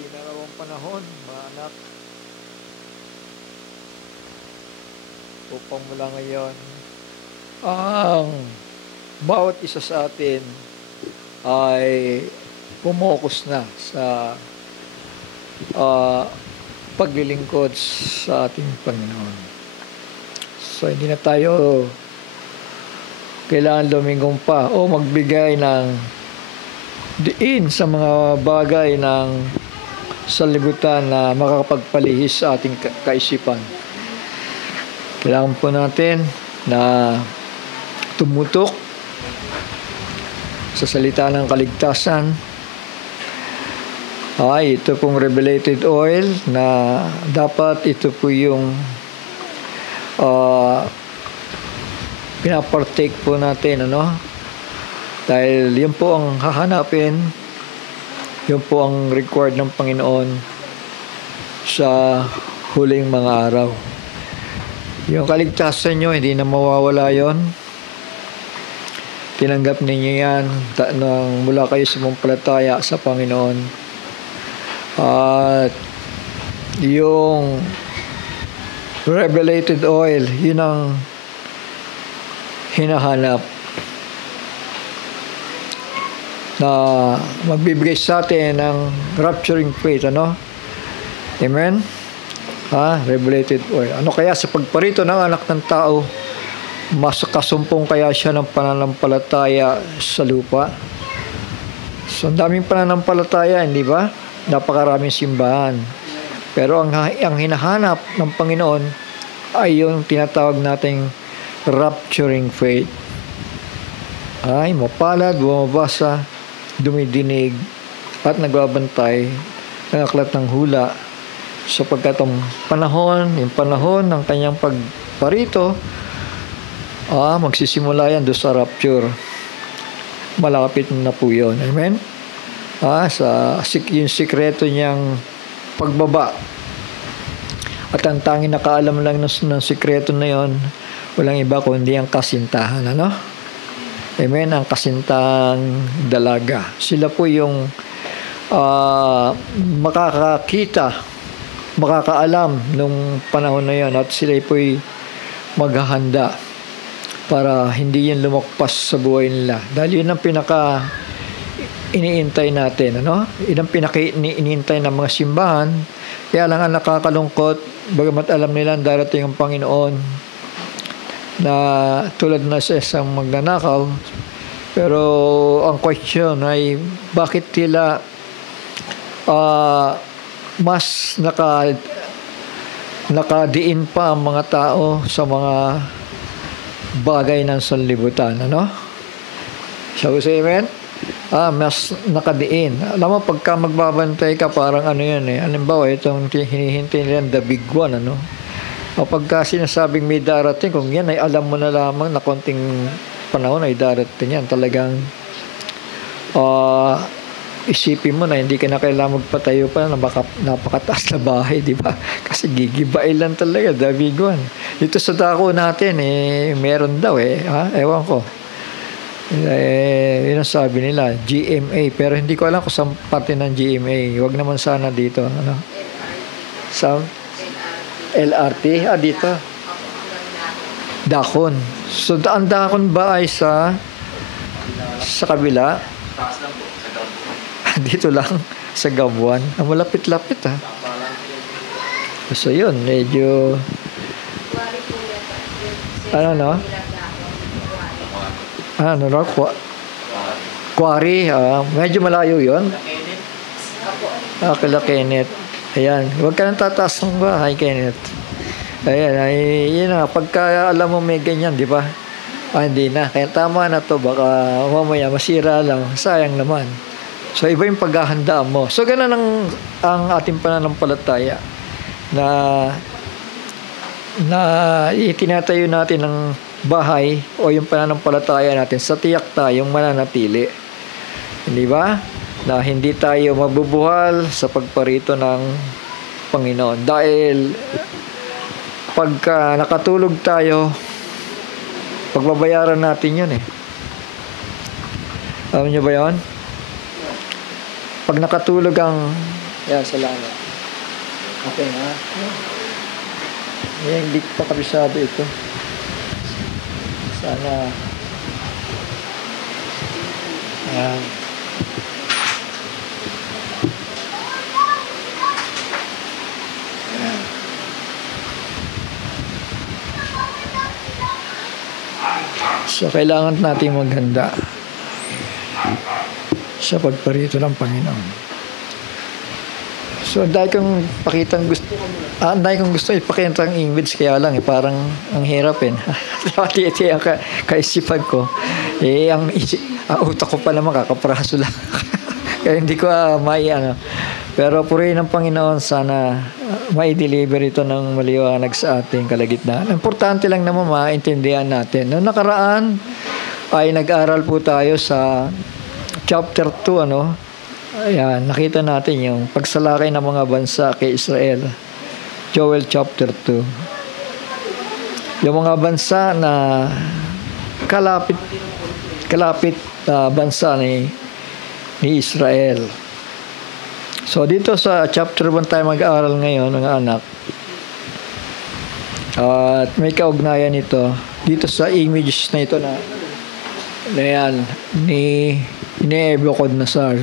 Masinagawang panahon, mga anak, upang mula ngayon, ang bawat isa sa atin ay pumokus na sa paglilingkod sa ating Panginoon. So, hindi na tayo kailangan lumingkong pa o magbigay ng diin sa mga bagay ng sanlibutan na makakapagpalihis sa ating kaisipan. Kailangan po natin na tumutok sa salita ng kaligtasan. Ito pong revelated oil na dapat ito po yung pinapartake po natin, dahil yun po ang hahanapin, yun po ang required ng Panginoon sa huling mga araw. Yung kaligtasan nyo, hindi na mawawala yon. Tinanggap ninyo yan nang mula kayo sumampalataya sa Panginoon. At yung revelated oil, yun ang hinahanap na magbibigay sa atin ng rapturing faith, Amen? Revelated oil. Ano kaya sa pagparito ng anak ng tao, mas kasumpong kaya siya ng pananampalataya sa lupa? So, ang daming pananampalataya, hindi ba? Napakaraming simbahan. Pero ang hinahanap ng Panginoon ay yung tinatawag nating rapturing faith. Ay mapalad, bumabasa, dumidinig, at nagbabantay ng aklat ng hula, sapagkat ang yung panahon ng kanyang pagparito, magsisimula yan doon sa rapture. Malapit na po yun. Amen? Yung sikreto niyang pagbaba. At ang tanging nakaalam lang ng sikreto na yon, walang iba kundi ang kasintahan. Amen? Ang kasintahang dalaga. Sila po yung makakaalam nung panahon na yon, at sila po'y maghahanda para hindi yan lumagpas sa buhay nila. Dahil yun ang iniintay natin, Yun ang iniintay ng mga simbahan. Kaya lang ang nakakalungkot, bagamat alam nila darating ang Panginoon na tulad na sa isang magnanakaw, pero ang question ay bakit sila mas nakadiin pa ang mga tao sa mga bagay ng sanlibutan, Shall we say amen? Mas nakadiin. Alam mo, pagka magbabantay ka, parang yan halimbawa, itong hinihintay nila, the big one, O pagka sinasabing may darating, kung yan ay alam mo na lamang na konting panahon ay darating yan, talagang isipin mo na hindi ka na kailangan magpatayo pa na napakataas na bahay, di ba? Kasi gigibain lang talaga, the big one. Dito sa dako natin, meron daw ewan ko. Yun ang sabi nila, GMA, pero hindi ko alam kung saan parte ng GMA. Huwag naman sana dito, Sa LRT, dito. Dakon. So, ang Dakon ba ay sa kabila? Dito lang, sa Gabuan. Malapit-lapit, So, yun, medyo Quarry, medyo malayo yun. Kila Kenneth. Ayan, huwag ka nang tataas ng bahay, Kenneth. Ayan, yun pagka alam mo may ganyan, di ba? Hindi na, kaya tama na to, baka mamaya masira lang, sayang naman. So, iba yung paghahanda mo. So, ganun ang ating pananampalataya na itinatayo natin ng bahay o yung pananampalataya natin sa tiyak tayong mananatili. Hindi ba? Na hindi tayo mabubuhal sa pagparito ng Panginoon. Dahil pagka nakatulog tayo, pagbabayaran natin yun Alam nyo ba yun? Pag nakatulog ang Yan, salamat. Okay na. Hindi pa kabisado ito. Sana. Ayan. Ayan. So, kailangan natin maghanda sa pagparito ng Panginoon. So, dahil kong pakitang gusto, dahil kong gusto ipakita ang image, kaya lang, parang ang hirap eh. Ito yung kaisipan ko. Ang utak ko pa naman, kakapraso lang. Kaya hindi ko Pero purihin ng Panginoon, sana may deliver ito ng maliwanag sa ating kalagitnaan. Importante lang naman maintindihan natin. Noong nakaraan ay nag-aral po tayo sa chapter 2, Ayan, nakita natin yung pagsalakay ng mga bansa kay Israel. Joel chapter 2. Yung mga bansa na kalapit bansa ni Israel. So dito sa chapter 1 tayo mag-aaral ngayon, mga anak. At may kaugnayan ito dito sa images na ito na yan ni Nebuchadnezzar,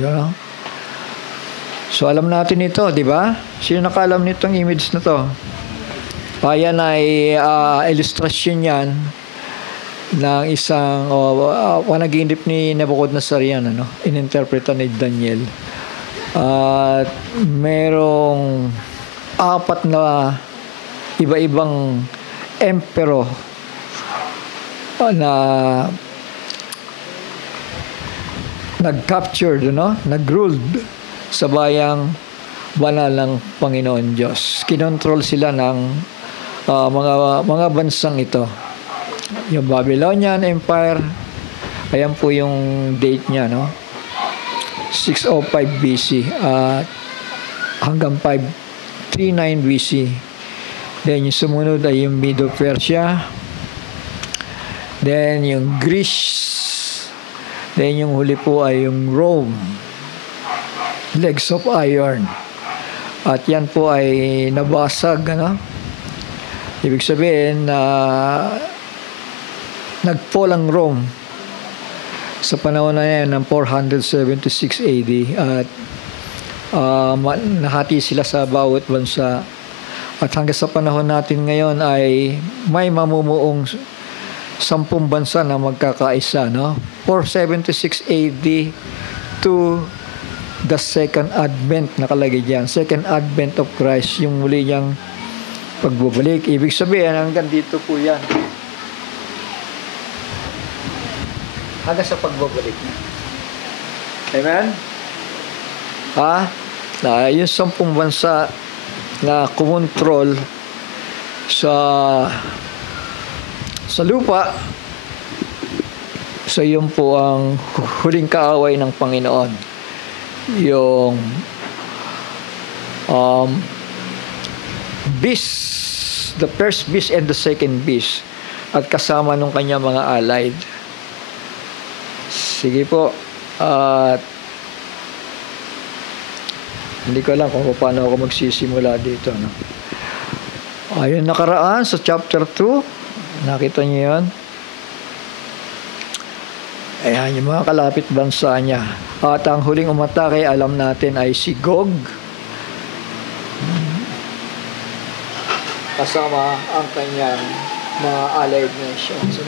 So alam natin ito, di ba? Sino nakaalam nitong image na to? Ayan ay illustration yan ng isang panaginip ni Nebuchadnezzar yan, ininterpreta ni Daniel. At merong 4 na iba-ibang emperor na nag-captured, nag-ruled sa bayang banal ng Panginoon Diyos. Kinontrol sila ng mga bansang ito. Yung Babylonian Empire, ayan po yung date niya, 605 BC at hanggang 539 BC. Then yung sumunod ay yung Medo-Persia. Then yung Greece. Then yung huli po ay yung Rome. Legs of iron. At yan po ay nabasag, Ibig sabihin na nag-fall ang Rome sa panahon na yan ng 476 AD at nahati sila sa bawat bansa. At hanggang sa panahon natin ngayon ay may mamumuong 10 bansa na magkakaisa, 476 AD to the second advent, nakalagay dyan. Second advent of Christ, yung muli niyang pagbubalik. Ibig sabihin, hanggang dito po yan. Hanggang sa pagbubalik. Amen? Yung 10 bansa na kumontrol sa lupa, so yun po ang huling kaaway ng Panginoon. Yung beast, the first beast and the second beast, at kasama nung kanya mga allied. Sige po. At hindi ko alam kung paano ako magsisimula dito, Ayun, nakaraan sa chapter 2, nakita niyo yun? Ayan, yung mga kalapit bansa niya. At ang huling umatake, alam natin, ay si Gog. Kasama ang kanyang mga allied nations,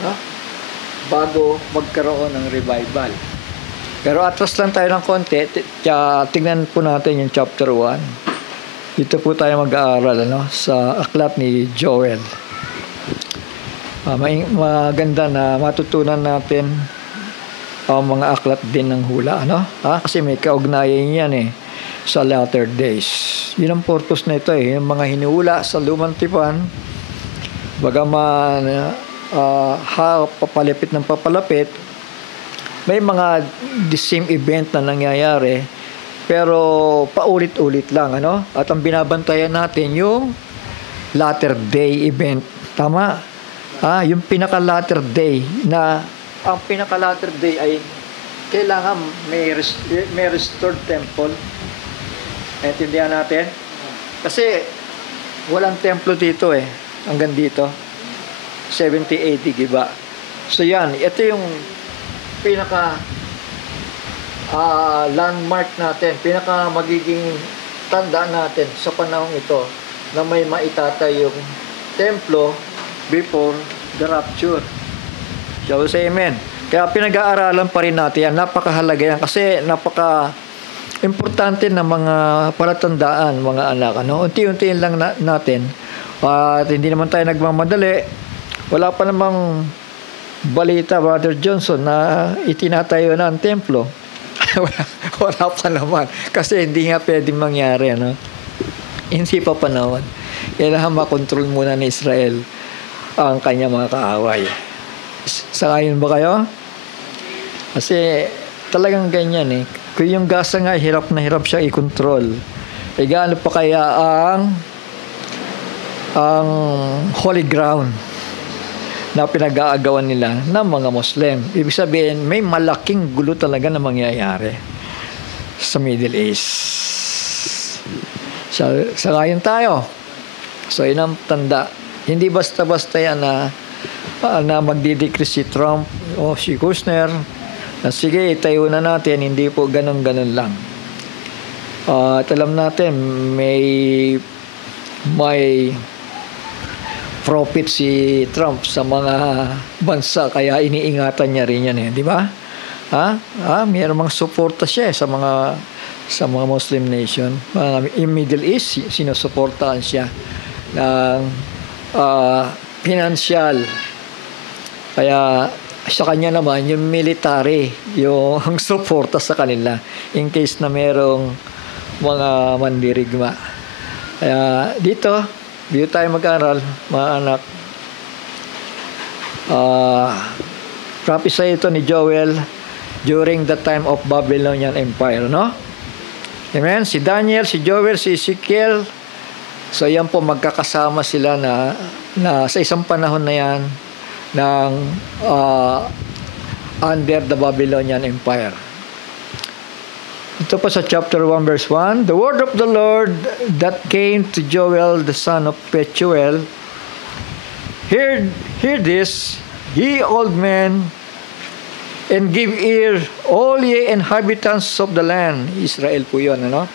bago magkaroon ng revival. Pero atras lang tayo ng konti. Tingnan po natin yung chapter 1. Dito po tayo mag-aaral sa aklat ni Joel. Maganda na matutunan natin ang mga aklat din ng hula, kasi may kaugnayan yan sa latter days. Yun ang purpose na ito, yung mga hinuhula sa lumang tipan, bagaman papalapit ng papalapit, may mga the same event na nangyayari, pero paulit-ulit lang, At ang binabantayan natin yung latter day event. Tama? Yung pinaka-latter day na ang pinaka-latter day ay kailangan may restored temple. Naintindihan natin? Kasi walang templo dito eh. Hanggang dito. 70 AD, diba? So yan, ito yung pinaka landmark natin, pinaka magiging tanda natin sa panahong ito na may maitatay yung templo before the rapture. Shall we say amen? Kaya pinag-aaralan pa rin natin yan. Napakahalaga yan kasi importante na mga palatandaan, mga anak. Ano? Unti-untiin lang natin. At hindi naman tayo nagmamadali. Wala pa namang balita, Brother Johnson, na itinatayo na ang templo. wala pa naman. Kasi hindi nga pwedeng mangyari. Ano? Hindi pa panahon. Kailangan makontrol muna ni Israel ang kanya mga kaaway. Sangayon ba kayo? Kasi talagang ganyan eh. Kung yung Gaza nga, hirap na hirap siya i-control. E gaano pa kaya ang holy ground na pinag-aagawan nila ng mga Muslim. Ibig sabihin, may malaking gulo talaga na mangyayari sa Middle East. Sangayon tayo. So, yun ang tanda. Hindi basta-basta yan na magdidecrease si Trump o si Kushner na sige, itayo na natin. Hindi po ganun-ganun lang. At alam natin, may profit si Trump sa mga bansa kaya iniingatan niya rin yan eh, di ba? Mayroong mga suporta siya sa mga Muslim nation. In Middle East, sinusuportahan siya ng financial. Kaya sa kanya naman yung military yung suporta sa kanila in case na merong mga mandirigma. Kaya dito tayo mag-aral, mga anak. Prophesy ito ni Joel during the time of Babylonian Empire, no? Amen? Si Daniel, si Joel, si Ezekiel. So yan po, magkakasama sila na sa isang panahon na yan ng under the Babylonian Empire. Ito po sa chapter 1 verse 1. The word of the Lord that came to Joel the son of Pethuel. Hear this, ye old men, and give ear, all ye inhabitants of the land. Israel po yun, ano?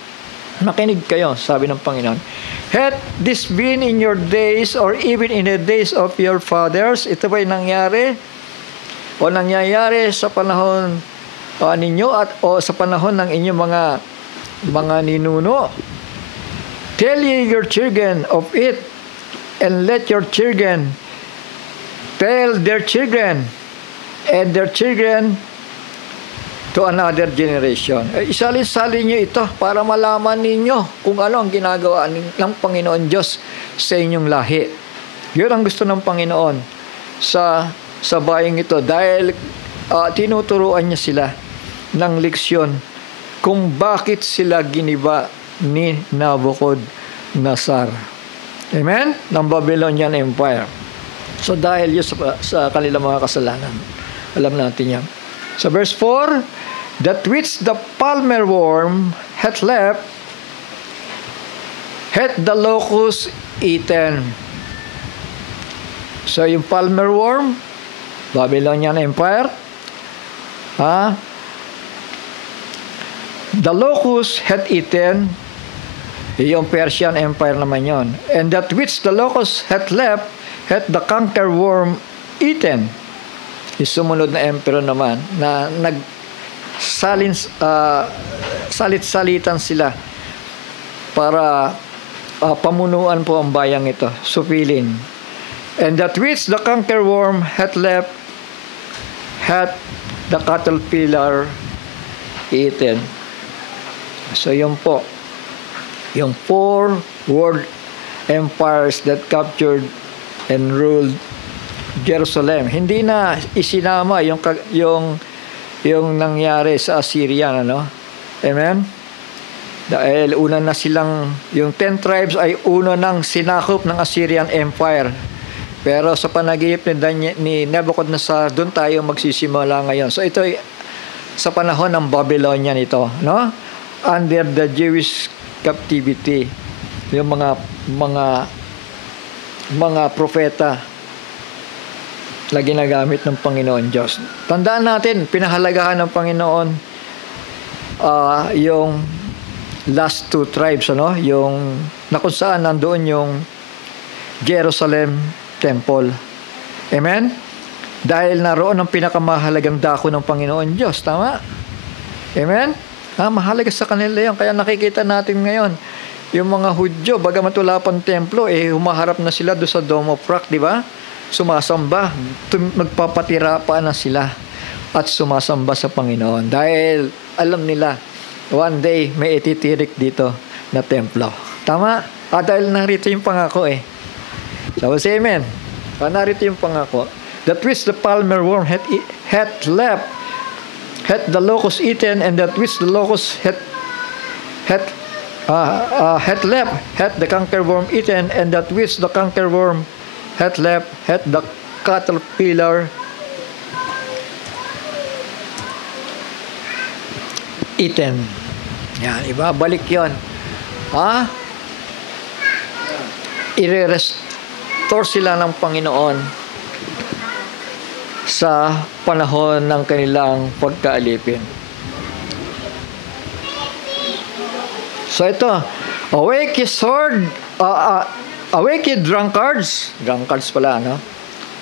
Makinig kayo, sabi ng Panginoon. Hath this been in your days, or even in the days of your fathers? Ito ba'y nangyari? O nangyayari sa panahon ninyo o sa panahon ng inyong mga ninuno? Tell ye your children of it, and let your children tell their children, and their children to another generation. Isalin-salin nyo ito para malaman ninyo kung ano ang ginagawa ng Panginoon Diyos sa inyong lahi. Yun ang gusto ng Panginoon sa bayang ito dahil tinuturuan niya sila ng leksyon kung bakit sila giniba ni Nabucodonosor. Amen? Ng Babylonian Empire. So dahil yun sa kanilang mga kasalanan. Alam natin yan. So verse 4, that which the palmer worm hath left, hath the locust eaten. So yung palmer worm, Babylonian Empire, the locust hath eaten, yung Persian Empire naman yon. And that which the locust hath left, hath the canker worm eaten. Yung sumunod na emperor naman na salit-salitan sila para pamunuan po ang bayang ito, supilin. And that which the canker worm hath left, hath the caterpillar eaten. So yun po, yung 4 world empires that captured and ruled Jerusalem. Hindi na isinama yung nangyari sa Assyria, ano? Amen? Dahil una na silang, yung 10 tribes ay una nang sinakop ng Assyrian Empire. Pero sa panaginip ni Nebuchadnezzar, doon tayo magsisimula ngayon. So ito ay sa panahon ng Babylonian ito, no? Under the Jewish captivity. Yung mga propeta na ginagamit ng Panginoon Diyos. Tandaan natin, pinahalagahan ng Panginoon yung last two tribes, yung na kung saan nandoon yung Jerusalem Temple. Amen? Dahil naroon ang pinakamahalagang dako ng Panginoon Diyos. Tama? Amen? Mahalaga sa kanila yan. Kaya nakikita natin ngayon, yung mga Hudyo, bagamat wala pang templo, humaharap na sila doon sa Dome of Rock, di ba? Sumasamba. Magpapatira pa na sila at sumasamba sa Panginoon. Dahil alam nila, one day may ititirik dito na templo. Tama? Dahil narito yung pangako So, say amen. Narito yung pangako. That which the palmer worm hath left, hath the locust eaten, and that which the locust hath left, hath the cankerworm eaten, and that which the cankerworm hath left, hath the caterpillar eaten. Yan, ibabalik yun. I-restore sila ng Panginoon sa panahon ng kanilang pagkaalipin. So ito, awake ye sword, awake ye drunkards. Drunkards pala, no?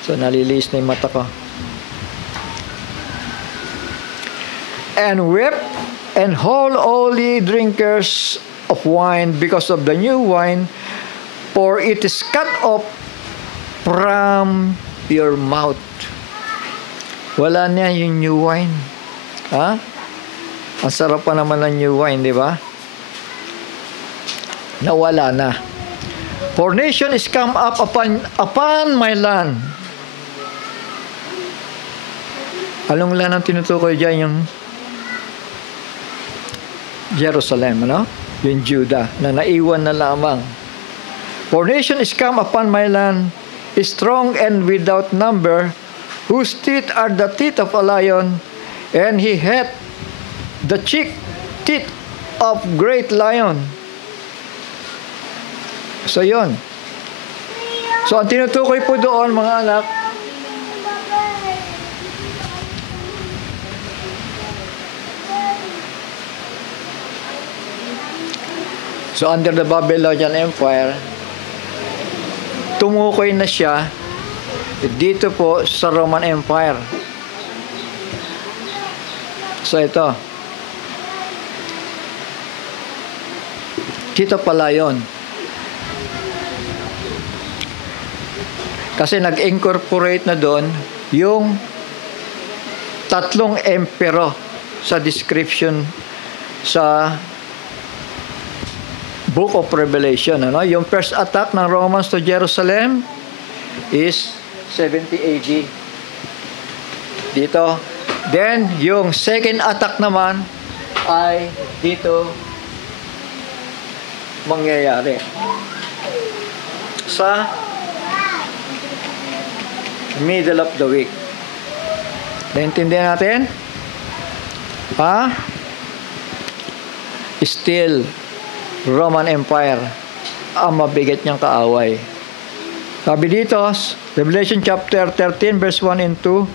So nalilis na yung mata ko. And weep and howl all ye drinkers of wine because of the new wine, for it is cut off from your mouth. Wala na yung new wine. Ang sarap pa naman ng new wine, di ba? Nawala na. For nation is come up upon my land. Anong land ang tinutukoy dyan? Yung Jerusalem, yung Judah, na naiwan na lamang. For nation is come upon my land, is strong and without number, whose teeth are the teeth of a lion, and he hath the teeth of great lion. So, yun. So, ang tinutukoy po doon, mga anak, so, under the Babylonian Empire, tumukoy na siya dito po sa Roman Empire. So ito. Dito pala yun. Kasi nag-incorporate na doon yung tatlong emperor sa description sa Book of Revelation. Yung first attack ng Romans to Jerusalem is 70 AD. Dito. Then, yung second attack naman ay dito mangyayari. Sa middle of the week. Naintindihan natin? Still, Roman Empire ang mabigat niyang kaaway. Sabi dito, Revelation chapter 13 verse 1 and 2.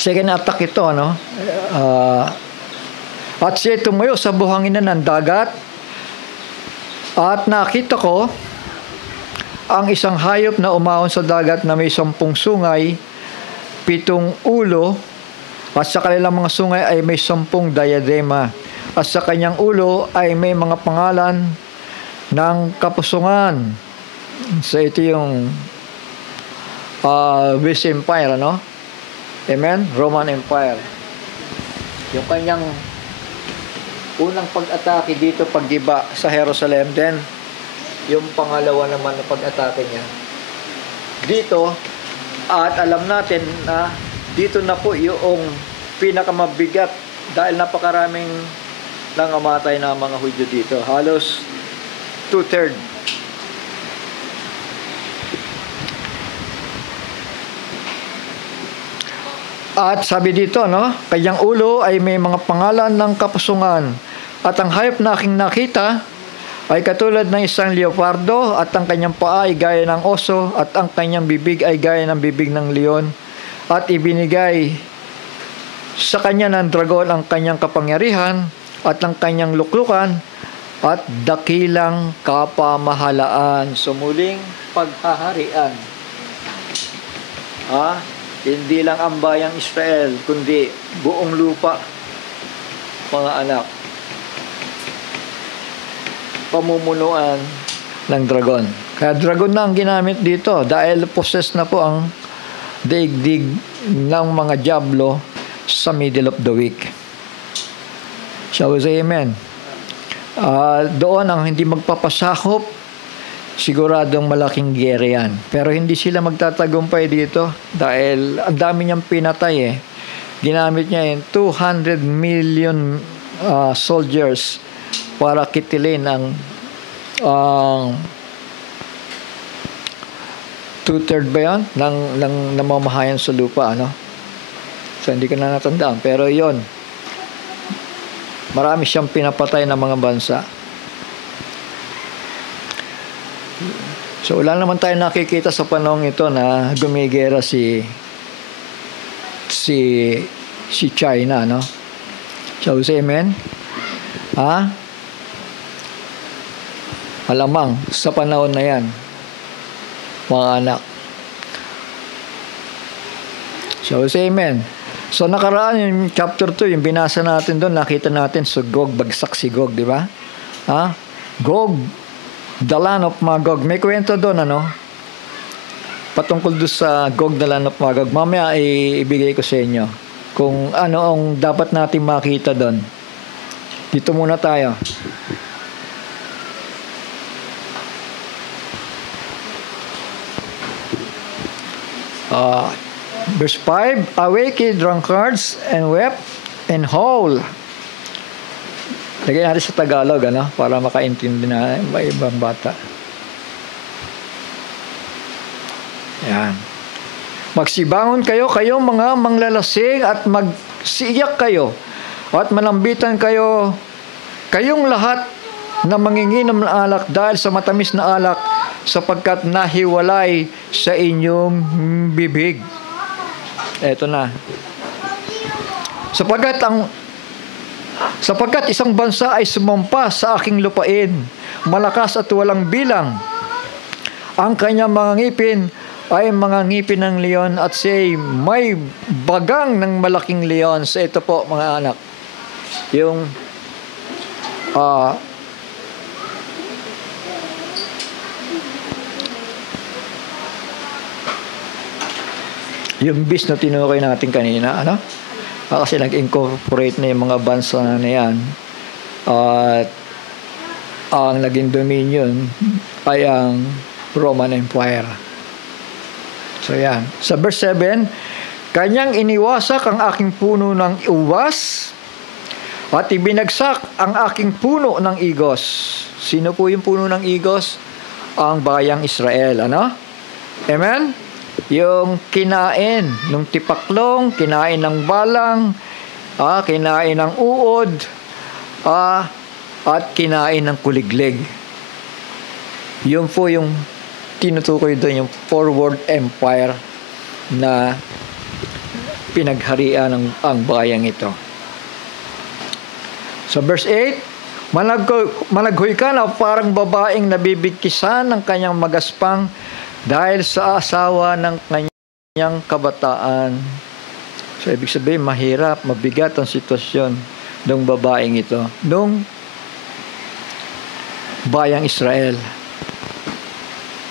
Second attack ito, at siya tumayo sa buhanginan ng dagat, at nakita ko ang isang hayop na umahon sa dagat na may 10 sungay, 7 ulo, at sa kanilang mga sungay ay may 10 diadema, at sa kanyang ulo ay may mga pangalan ng kapusungan. So ito yung West Empire, Amen? Roman Empire. Yung kanyang unang pag-atake dito, paggiba sa Jerusalem, then yung pangalawa naman na pag-atake niya dito. At alam natin na dito na po yung pinakamabigat dahil napakaraming nangamatay na mga Hudyo dito. Halos 2/3. At sabi dito, no, kanyang ulo ay may mga pangalan ng kapasungan. At ang hayop na aking nakita ay katulad ng isang leopardo, at ang kanyang paa ay gaya ng oso, at ang kanyang bibig ay gaya ng bibig ng leon. At ibinigay sa kanya ng dragon ang kanyang kapangyarihan at ang kanyang luklukan at dakilang kapamahalaan. So muling paghaharian. Hindi lang ang bayang Israel, kundi buong lupa, mga anak. Pamumunuan ng dragon. Kaya dragon na ang ginamit dito dahil possessed na po ang daigdig ng mga diablo sa middle of the week. Shall we say amen? Doon ang hindi magpapasakop, siguradong malaking gera yan. Pero hindi sila magtatagumpay dito dahil ang dami niyang pinatay. Ginamit niya 200 million soldiers para kitilin ang 2/3 ba yan ng namamahayan sa lupa, ano? So hindi ko na natandaan, pero yon, marami siyang pinapatay ng mga bansa. So wala naman tayo nakikita sa panahon ito na gumigera si China, no? Shall we say amen? Malamang sa panahon na yan, mga anak. Shall we say amen? So nakaraan yung chapter 2, yung binasa natin doon, nakita natin so Gog, bagsak si Gog, di ba? Gog, the land of Magog. May kwento doon, ano? Patungkol doon sa Gog, the land of Magog. Mamaya ibigay ko sa inyo kung ano ang dapat natin makita doon. Dito muna tayo. Verse 5, awake ye drunkards and wept and howl. Lagay natin sa Tagalog, ano, para makaintindi na may ibang bata. Yan. Magsibangon kayo, kayong mga manglalasing, at magsiiyak kayo, at malambitan kayo, kayong lahat na manginginom ng alak dahil sa matamis na alak, sapagkat nahiwalay sa inyong bibig. Eto na. Sapagkat isang bansa ay sumampa sa aking lupain, malakas at walang bilang. Ang kanyang mga ngipin ay mga ngipin ng leon, at siya'y may bagang ng malaking leon. So ito po, mga anak, yung yung bis na tinukoy natin kanina, ano? Kasi nag-incorporate na yung mga bansa na yan. At ang naging dominion ay ang Roman Empire. So yan. Sa verse 7, kanyang iniwasak ang aking puno ng uwas at ibinagsak ang aking puno ng igos. Sino po yung puno ng igos? Ang bayang Israel, ano? Amen? Yung kinain ng tipaklong, kinain ng balang, kinain ng uod, at kinain ng kuliglig. Yun po yung tinutukoy doon, yung forward empire na pinagharian ang bayang ito. So verse 8, managhoy ka na parang babaeng nabibigkisan ng kanyang magaspang dahil sa asawa ng kanyang kabataan. So, ibig sabihin, mahirap, mabigat ang sitwasyon ng babaeng ito, nung bayang Israel,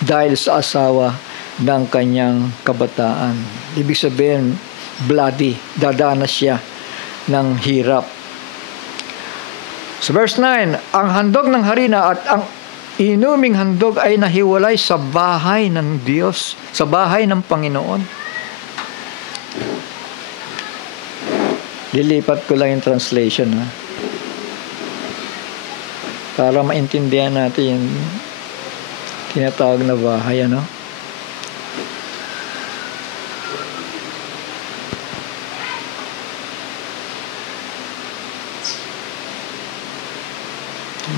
dahil sa asawa ng kanyang kabataan. Ibig sabihin, bloody, dadanas siya ng hirap. So, verse 9, ang handog ng harina at ang inuming handog ay nahiwalay sa bahay ng Diyos, sa bahay ng Panginoon. Lilipat ko lang yung translation, para maintindihan natin yung tinatawag na bahay, ano?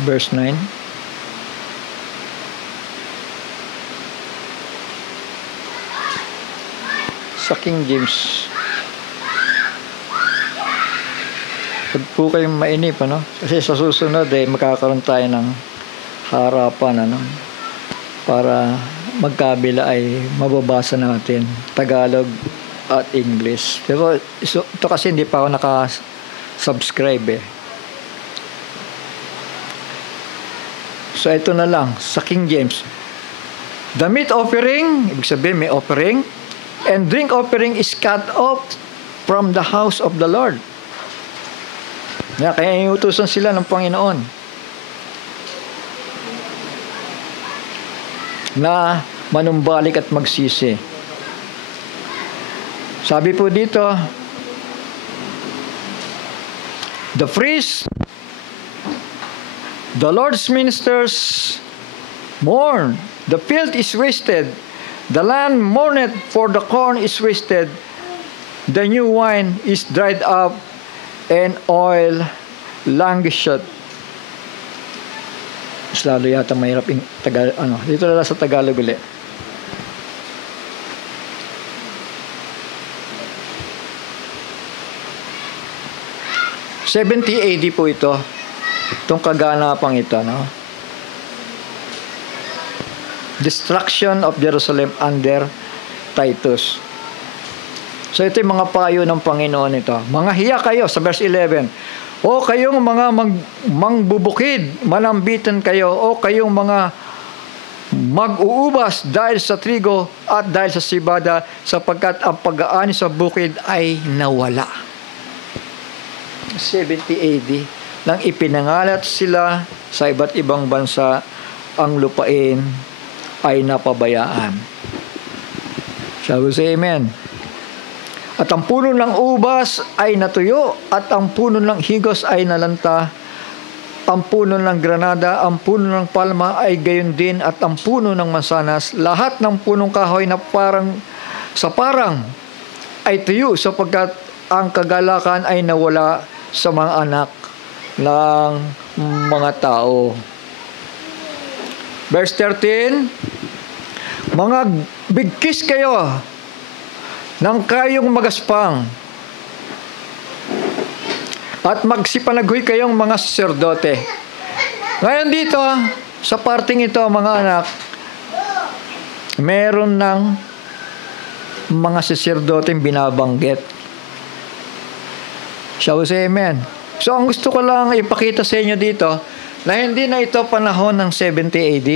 verse 9. Sa King James. Huwag po kayong mainip, ano? Kasi sa susunod, magkakaroon tayo ng harapan, ano? Para magkabila ay mababasa natin Tagalog at English. Pero ito kasi hindi pa ako naka-subscribe eh. So ito na lang sa King James. The meat offering, ibig sabihin may offering, and drink offering is cut off from the house of the Lord. Kaya iutusan sila ng Panginoon na manumbalik at magsisi. Sabi po dito, the priest, the Lord's ministers mourn, the field is wasted, the land mourneth, for the corn is wasted, the new wine is dried up, and oil languisheth. Mas lalo yata mahirap dito na lang sa Tagalog ulit. '70 AD po ito. Itong kaganapang ito, no? Destruction of Jerusalem under Titus. So ito yung mga payo ng Panginoon ito. Mga hiya kayo sa verse 11. O kayong mga mangbubukid, manambitan kayo. O kayong mga mag-uubas dahil sa trigo at dahil sa sibada, sapagkat ang pag-aani sa bukid ay nawala. 70 AD nang ipinangalat sila sa iba't ibang bansa, ang lupain ay napabayaan. Shall we say amen? At ang puno ng ubas ay natuyo, at ang puno ng higos ay nalanta, ang puno ng granada, ang puno ng palma ay gayon din, at ang puno ng mansanas, lahat ng punong kahoy na parang ay tuyo, sapagkat ang kagalakan ay nawala sa mga anak ng mga tao. Verse 13, mga bigkis kayo nang kayong magaspang, at magsipanaghoy kayong mga saserdote. Ngayon dito, sa parting ito, mga anak, meron ng mga saserdote binabanggit. Shall we say amen? So, ang gusto ko lang ipakita sa inyo dito, na hindi na ito panahon ng 70 AD.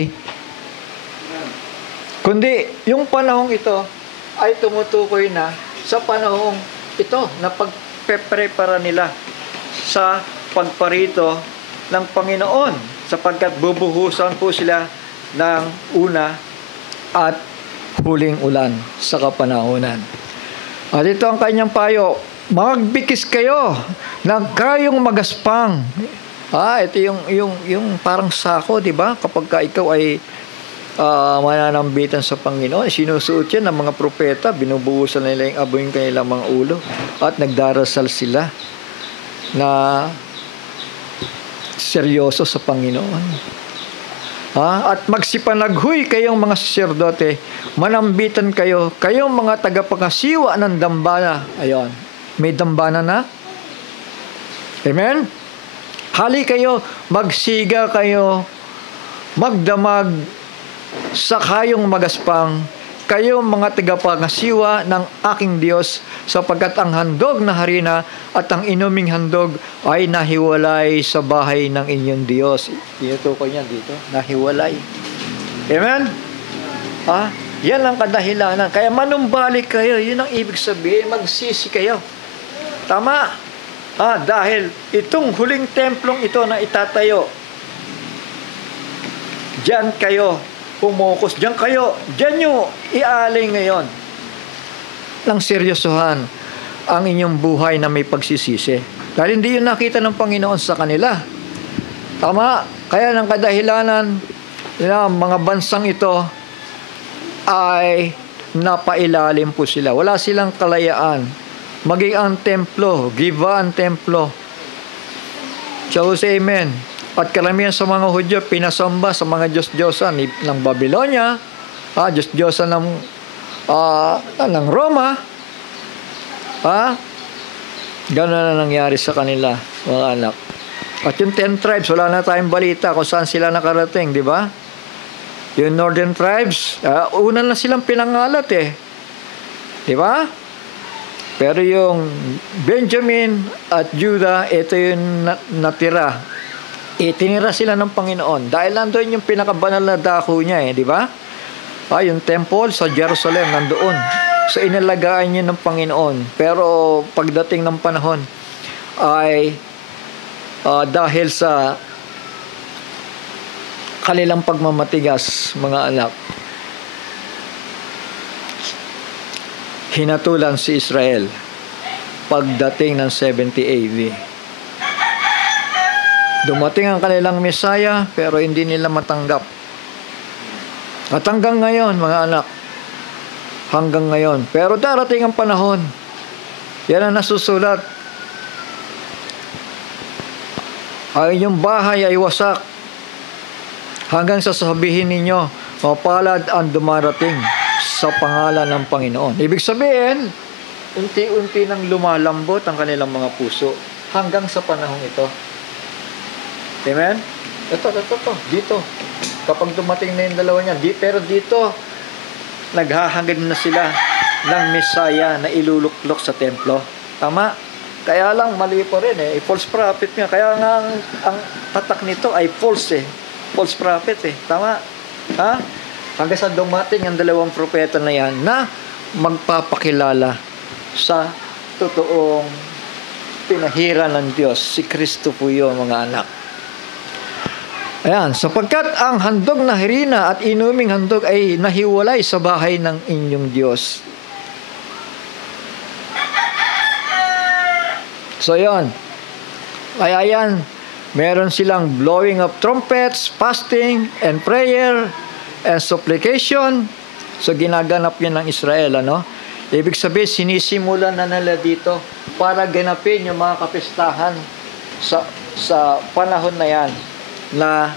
Kundi, yung panahong ito ay tumutukoy na sa panahong ito na pagpeprepara nila sa pagparito ng Panginoon, sapagkat bubuhusan po sila ng una at huling ulan sa kapanahunan. At ito ang kanyang payo, magbikis kayo ng kayong magaspang. Ito yung parang sako, di ba? Kapag ikaw ay mananambitan sa Panginoon, sinusuot yan ng mga propeta, binubuhusan nila yung aboy ng kanilang mga ulo, at nagdarasal sila na seryoso sa Panginoon. At magsipanaghoy kayong mga saserdote, manambitan kayo, kayong mga tagapangasiwa ng dambana. Ayon, may dambana na. Amen? Hali kayo, magsiga kayo, magdamag sa kayong magaspang, kayong mga tagapangasiwa ng aking Diyos, sapagkat ang handog na harina at ang inuming handog ay nahiwalay sa bahay ng inyong Diyos. Tinutukoy niya dito, nahiwalay. Amen? Yan ang kadahilanan. Kaya manumbalik kayo, yun ang ibig sabihin, magsisi kayo. Tama? Dahil itong huling templong ito na itatayo, diyan kayo pumukos, diyan nyo ialing ngayon ng seryosohan ang inyong buhay na may pagsisisi. Dahil hindi yun nakita ng Panginoon sa kanila. Tama? Kaya ng kadahilanan na mga bansang ito ay napailalim po sila. Wala silang kalayaan. Maging ang templo, giba ang templo. So say amen. At karamihan sa mga Hudyo, pinasamba sa mga Diyos-Diyosan ng Babylonia, Diyos-Diyosan ng Roma. Gano'n na nangyari sa kanila, mga anak. At yung 10 tribes, wala na tayong balita kung saan sila nakarating, di ba? Yung northern tribes, una na silang pinangalat di ba? Pero yung Benjamin at Judah, ito yung natira. Itinira sila ng Panginoon. Dahil nandoon yung pinakabanal na dako niya di ba? Yung temple sa Jerusalem, nandoon. So, inalagaan niya ng Panginoon. Pero, pagdating ng panahon, ay dahil sa kanilang pagmamatigas, mga anak, hinatulan si Israel pagdating ng 70 AD. Dumating ang kanilang Mesaya, pero hindi nila matanggap. At hanggang ngayon, mga anak, hanggang ngayon. Pero darating ang panahon, yan ang nasusulat. Ay inyong bahay ay wasak, hanggang sasabihin ninyo, mapalad ang dumarating sa pangalan ng Panginoon. Ibig sabihin, unti-unti nang lumalambot ang kanilang mga puso hanggang sa panahon ito. Amen? Ito, dito. Kapag dumating na yung dalawa niya, pero dito, naghahangad na sila ng Mesaya na iluluklok sa templo. Tama? Kaya lang, mali pa rin false prophet nga. Kaya nga, ang tatak nito ay false false prophet Tama? Hanggang sa dumating ang dalawang propeta na yan na magpapakilala sa totoong pinahira ng Diyos. Si Kristo po yun, mga anak. Ayan, sapagkat ang handog na hirina at inuming handog ay nahiwalay sa bahay ng inyong Diyos. So, yun. Kaya yan, meron silang blowing of trumpets, fasting, and prayer, and supplication. So, ginaganap yan ng Israel, Ibig sabihin, sinisimulan na nila dito para ganapin yung mga kapistahan sa panahon na yan na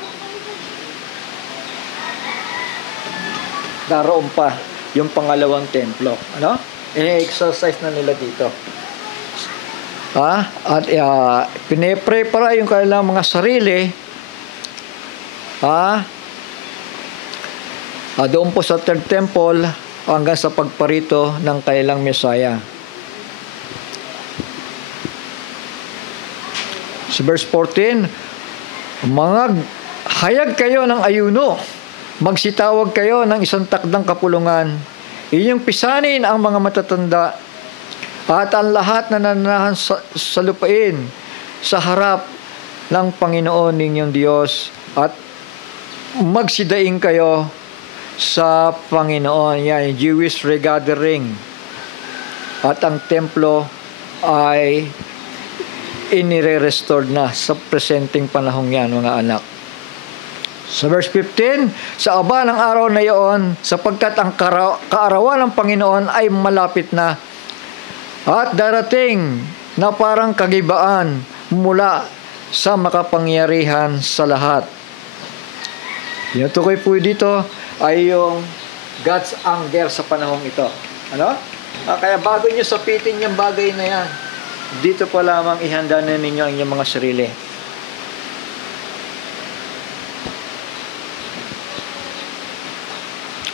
daroon pa yung pangalawang templo. I-exercise na nila dito. At pinepray para yung kanilang mga sarili. Doon po sa third temple hanggang sa pagparito ng kanilang Mesaya. Sa verse 14, mga hayag kayo ng ayuno, magsitawag kayo ng isang takdang kapulungan, inyong pisanin ang mga matatanda at ang lahat na nananahan sa lupain sa harap ng Panginoon ninyong Diyos at magsidaing kayo sa Panginoon. Yan, Jewish regathering. At ang templo ay inire-restored na sa presenting panahong yan, mga anak. Sa verse 15, sa aba ng araw na iyon, sapagkat ang kaarawan ng Panginoon ay malapit na at darating na parang kagibaan mula sa makapangyarihan sa lahat. Tinutukoy po dito ay yung God's anger sa panahong ito. Kaya bago nyo sapitin yung bagay na yan, dito pa lamang ihanda na ninyo ang inyong mga sarili.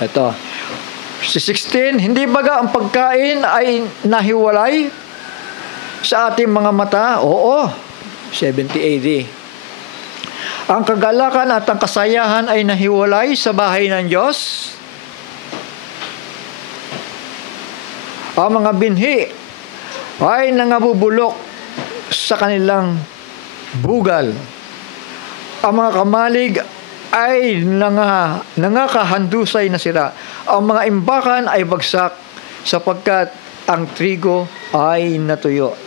Ito. Si 16, hindi baga ang pagkain ay nahiwalay sa ating mga mata? Oo, 70 AD. Ang kagalakan at ang kasayahan ay nahiwalay sa bahay ng Diyos? Ang mga binhi ay nangabubulok sa kanilang bugal. Ang mga kamalig ay nangakahandusay na sila. Ang mga imbakan ay bagsak sapagkat ang trigo ay natuyo.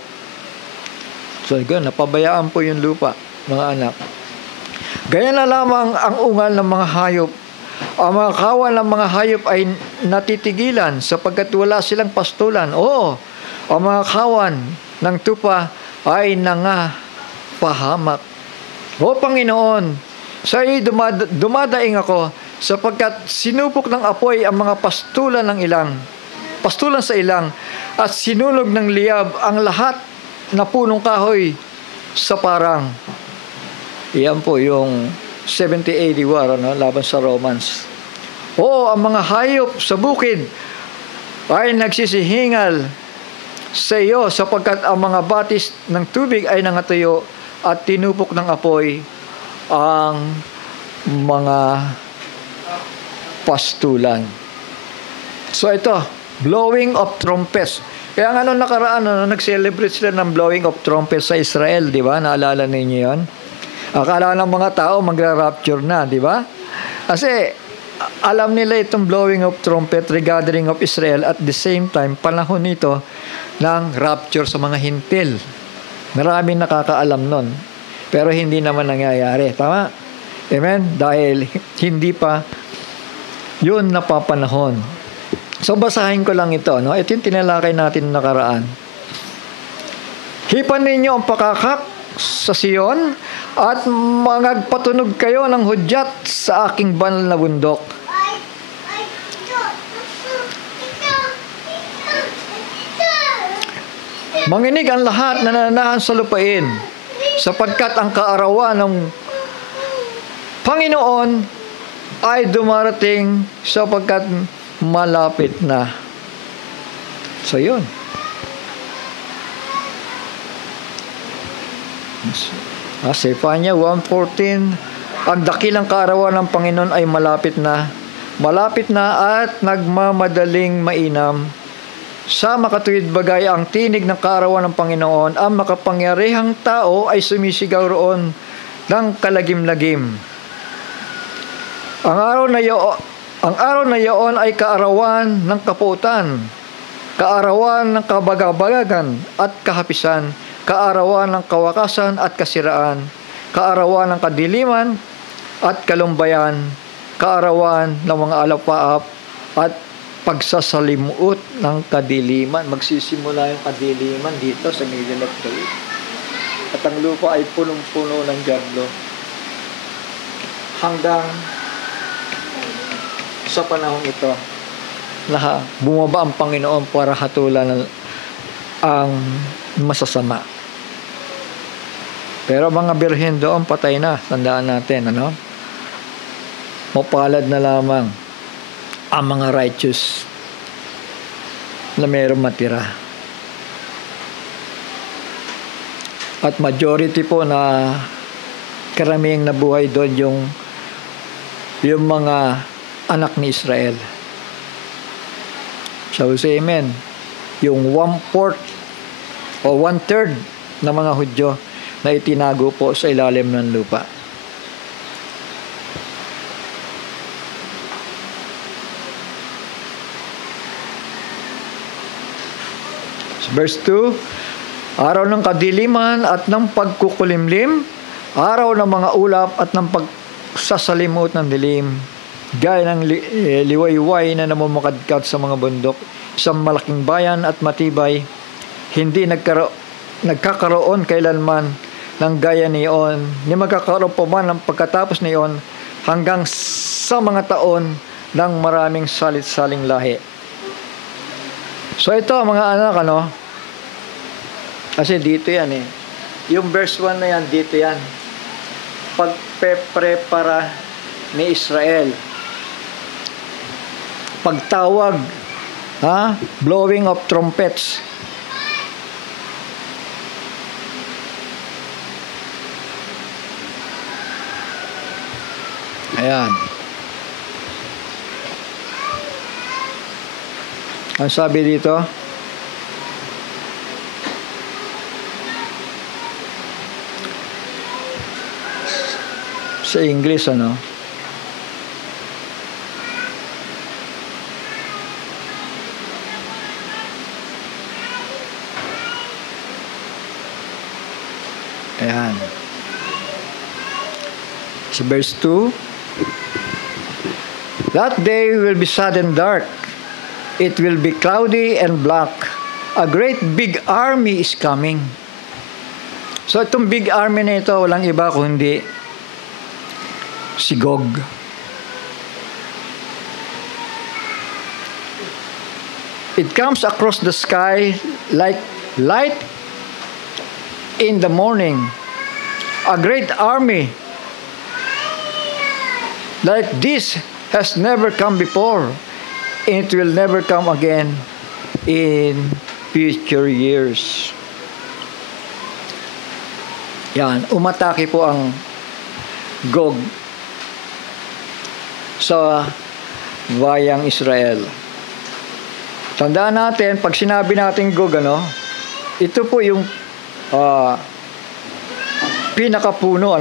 So, napabayaan po yung lupa, mga anak. Gaya na lamang ang ungal ng mga hayop. Ang mga kawan ng mga hayop ay natitigilan sapagkat wala silang pastulan. Oo, ang mga kawan ng tupa ay nangapahamak O Panginoon, sa iyo dumadaing ako sapagkat sinupok ng apoy ang mga pastulan sa ilang at sinunog ng liyab ang lahat na punong kahoy sa parang. Iyan po yung 70 AD war laban sa Romans. Oo, ang mga hayop sa bukid ay nagsisihingal sa iyo sapagkat ang mga batis ng tubig ay nangatuyo at tinupok ng apoy ang mga pastulan. So ito, blowing of trumpets. Kaya nga nung nakaraan, nag-celebrate sila ng blowing of trumpets sa Israel, di ba? Naalala ninyo yun? Akala ng mga tao magra-rapture na, di ba? Kasi alam nila itong blowing of trumpet, regathering of Israel, at the same time, panahon nito ng rapture sa mga hintil. Maraming nakakaalam nun. Pero hindi naman nangyayari. Tama? Amen? Dahil hindi pa yun napapanahon. So basahin ko lang ito. No? Ito yung tinalakay natin nakaraan. Hipan ninyo ang pakakak sa Sion at magpatunog kayo ng hudyat sa aking banal na bundok. Manginig ang lahat na nananahan sa lupain, sapagkat ang kaarawan ng Panginoon ay dumarating sapagkat malapit na. So yun. Zephaniah 1:14, ang dakilang kaarawan ng Panginoon ay malapit na at nagmamadaling mainam. Sa makatuwid bagay ang tinig ng kaarawan ng Panginoon, ang makapangyarihang tao ay sumisigaw roon ng kalagim-lagim. Ang araw na iyon ay kaarawan ng kapuutan, kaarawan ng kabagabagagan at kahapisan, kaarawan ng kawakasan at kasiraan, kaarawan ng kadiliman at kalumbayan, kaarawan ng mga alapaap at pagsasalimuot ng kadiliman. Magsisimula yung kadiliman dito sa middle of the week. At ang lupa ay punong-puno ng diablo. Hanggang sa panahon ito, na bumaba ang Panginoon para hatulan ang masasama. Pero mga birhen doon, patay na. Tandaan natin, Mapalad na lamang ang mga righteous na mayroong matira. At majority po na karaming nabuhay doon yung mga anak ni Israel. Shall we say amen? Yung 1/4 o 1/3 ng mga Hudyo na itinago po sa ilalim ng lupa. Verse 2, araw ng kadiliman at ng pagkukulimlim, araw ng mga ulap at ng pagsasalimot ng dilim, gaya ng liwayway na namumukadkad sa mga bundok, isang malaking bayan at matibay, hindi nagkakaroon kailanman ng gaya niyon, ni magkakaroon pa man ng pagkatapos niyon hanggang sa mga taon ng maraming salit-saling lahi. So ito mga anak, kasi dito yan yung verse 1 na yan, dito yan, pagpe-prepara ni Israel, pagtawag, blowing of trumpets. Ayan. Ang sabi dito, sa English, ayan. Sa verse 2, that day will be sudden dark. It will be cloudy and black. A great big army is coming. So itong big army na ito, walang iba kundi si Gog. It comes across the sky like light in the morning. A great army like this has never come before. It will never come again in future years. Yan, umatake po ang Gog sa bayang Israel. Tandaan natin, pag sinabi natin Gog, ito po yung pinakapuno,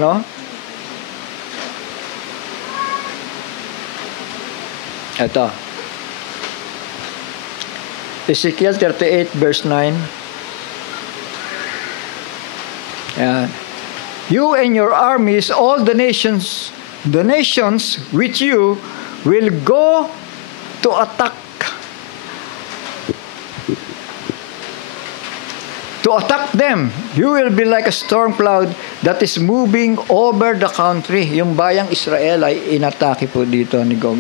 Ito. Ezekiel 38 verse 9. Yan. You and your armies, all the nations with you will go to attack. To attack them. You will be like a storm cloud that is moving over the country. Yung bayang Israel ay inatake po dito ni Gog.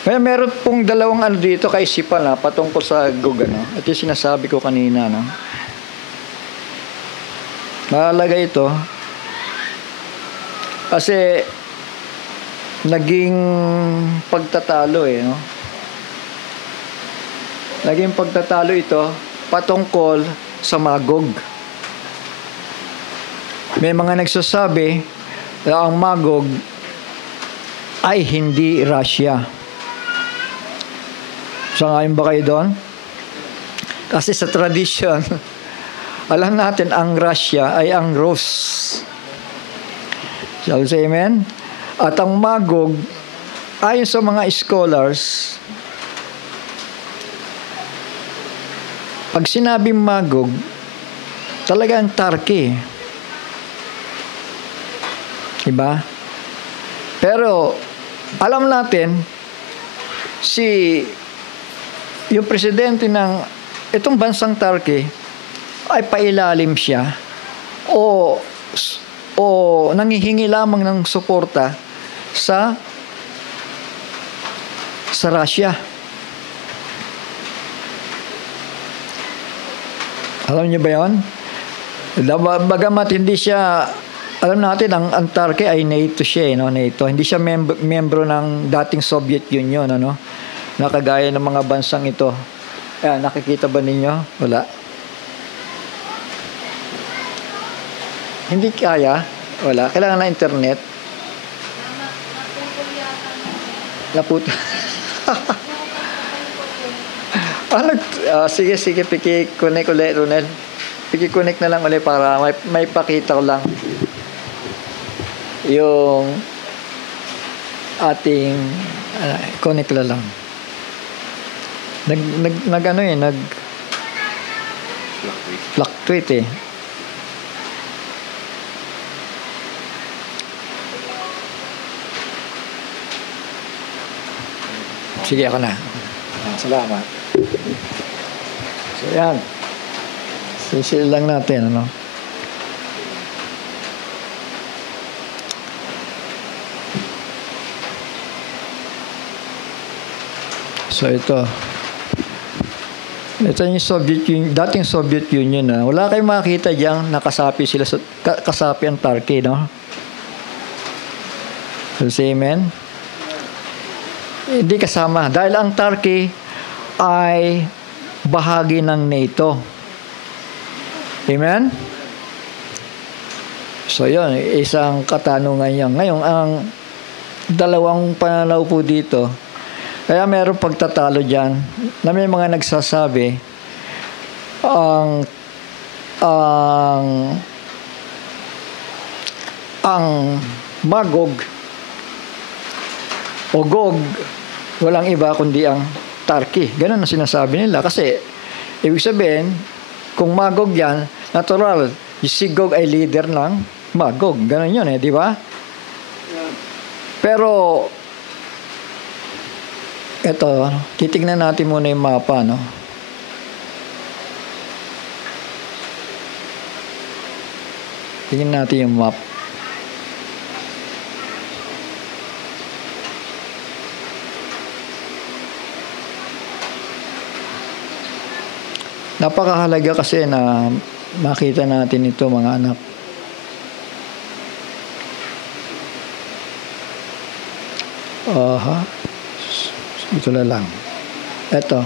Kaya meron pong dalawang dito kaisipan patungkol sa Gog. At yung sinasabi ko kanina. Mahalaga ito. Kasi naging pagtatalo Naging pagtatalo ito patungkol sa Magog. May mga nagsasabi na ang Magog ay hindi Russia. Sangayon ba kayo doon? Kasi sa tradition, alam natin ang Russia ay ang Rus. Shall we say amen? At ang Magog, ayon sa mga scholars, pag sinabing Magog, talagang Turkey. Diba? Pero, alam natin, yung presidente ng itong bansang Turkey, ay pailalim siya o nanghihingi lamang ng suporta sa Russia. Alam niyo ba yun? Bagamat hindi siya, alam natin, ang Turkey ay NATO siya, NATO. Hindi siya membro ng dating Soviet Union, nakagaya ng mga bansang ito. Ayan, nakikita ba ninyo? Wala. Hindi kaya? Wala. Kailangan na internet. Naputol. Sige, piki-connect ulit, Ronel. Piki-connect na lang ulit para may pakita ko lang yung ating connect na lang. Fluctuate Sige, ako na. Salamat. So, yan. Sisil lang natin, So, ito yung Soviet Union, dating Soviet Union Wala kayong makita diyan nakasapi sila kasapi ang Turkey, Say amen? Hindi kasama. Dahil ang Turkey ay bahagi ng NATO. Amen? So, yun. Isang katanungan yan. Ngayon, ang dalawang pananaw po dito, kaya meron pagtatalo dyan, na may mga nagsasabi, ang Magog o Gog, walang iba kundi ang Turkey. Ganun ang sinasabi nila. Kasi, ibig sabihin, kung Magog yan, natural, si Gog ay leader ng Magog. Ganun yun di ba? Pero, eto, titignan natin muna yung mapa, Tingnan natin yung map. Napakahalaga kasi na makita natin ito, mga anak. Ito na lang. Ito.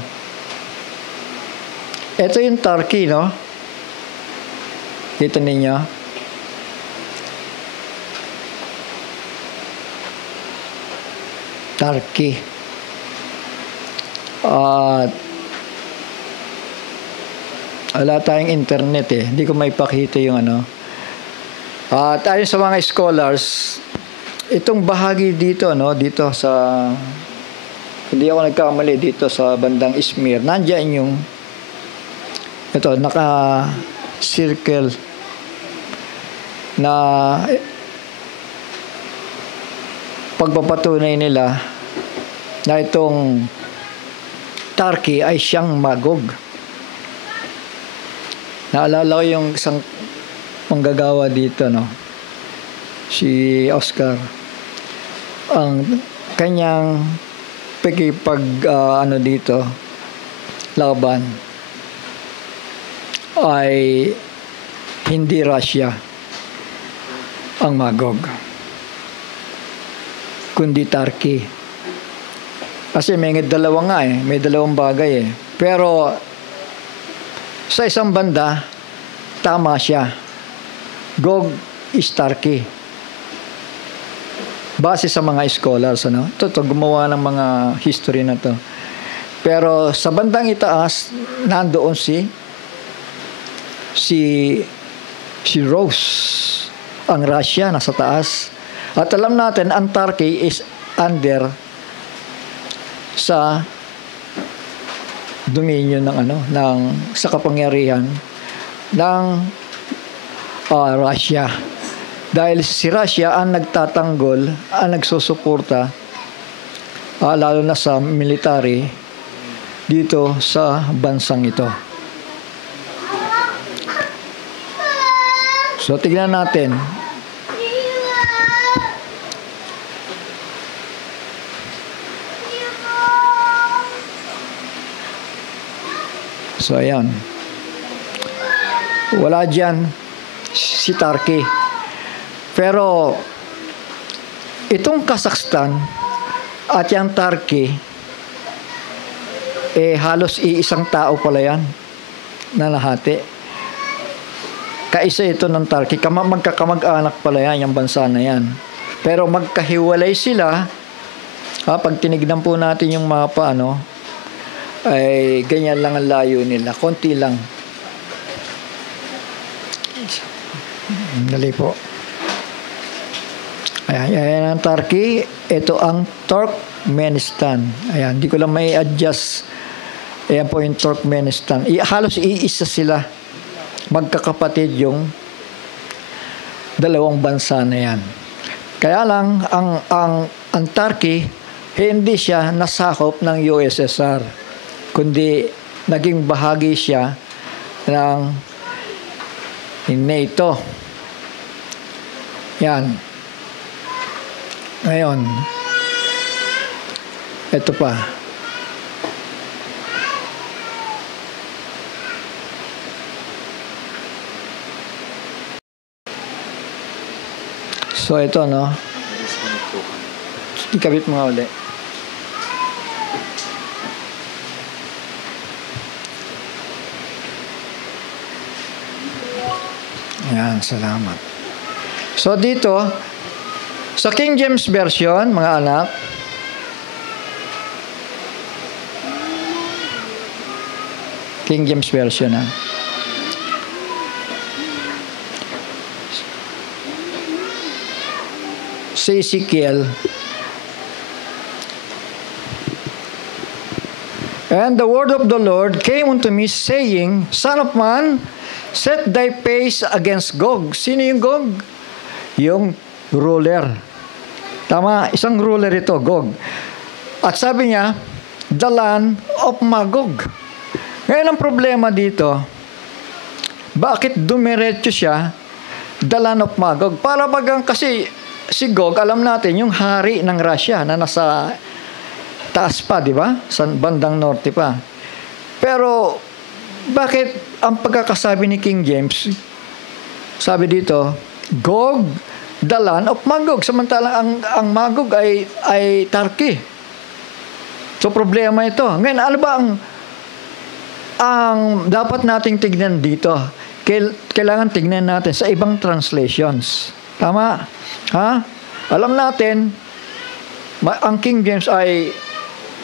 Ito yung Turkey, no? Kita ninyo? Turkey. At wala tayong internet eh. Hindi ko maipakita yung ano. At ayon sa mga scholars, itong bahagi dito, no, dito sa, hindi ako nagkamali, dito sa bandang Izmir, nandiyan yung, ito, naka-circle na pagpapatunay nila na itong Turkey ay siyang Magog. Naalala ko yung isang manggagawa dito, no? Si Oscar. Ang kanyang ano dito, laban ay hindi Russia ang Magog, kundi Turkey. Kasi may dalawa nga eh, may dalawang bagay eh. Pero sa isang banda, tama siya. Gog is Turkey. Base sa mga scholars, ano? Ito gumawa ng mga history na to. Pero sa bandang itaas, nandoon si Rose. Ang Russia, nasa taas. At alam natin, ang Turkey is under sa dominion ng sa kapangyarihan ng Russia. Dahil si Russia ang nagtatanggol, ang nagsusuporta, lalo na sa military dito sa bansang ito. So tignan natin. So ayan. Wala dyan si Turkey. Pero itong Kazakhstan at yung Turkey, halos iisang tao pala yan na nahati. Kaisa ito ng Turkey. Magkakamag-anak pala yan, yung bansa na yan. Pero magkahiwalay sila. Pag tinignan po natin yung mapa, ay ganyan lang ang layo nila. Konti lang. Dali po. Ayan ang Turkey. Ito ang Turkmenistan. Ayan, hindi ko lang may adjust. Ayan po yung Turkmenistan. Halos iisa sila. Magkakapatid yung dalawang bansa na yan. Kaya lang, ang Turkey, hindi siya nasakop ng USSR. Kundi naging bahagi siya ng NATO. Yan. Ngayon, ito pa. So ito, no? Ikabit mo nga ulit. Ayan, salamat. So dito, sa King James Version, mga anak, King James Version, si Ezekiel, and the word of the Lord came unto me, saying, Son of man, set thy face against Gog. Sino yung Gog? Yung ruler. Tama, isang ruler ito, Gog. At sabi niya, the land of Magog. Ngayon ang problema dito, bakit dumiretso siya The land of Magog. Para bagang kasi si Gog, alam natin, yung hari ng Russia na nasa taas pa, di ba? Sa bandang norte pa. Pero, bakit ang pagkakasabi ni King James, sabi dito, Gog, the land of Magog. Samantalang ang Magog ay Turkey. So, problema ito. Ngayon, ano ba ang dapat nating tignan dito? Kailangan tignan natin sa ibang translations. Tama? Ha? Alam natin, ang King James ay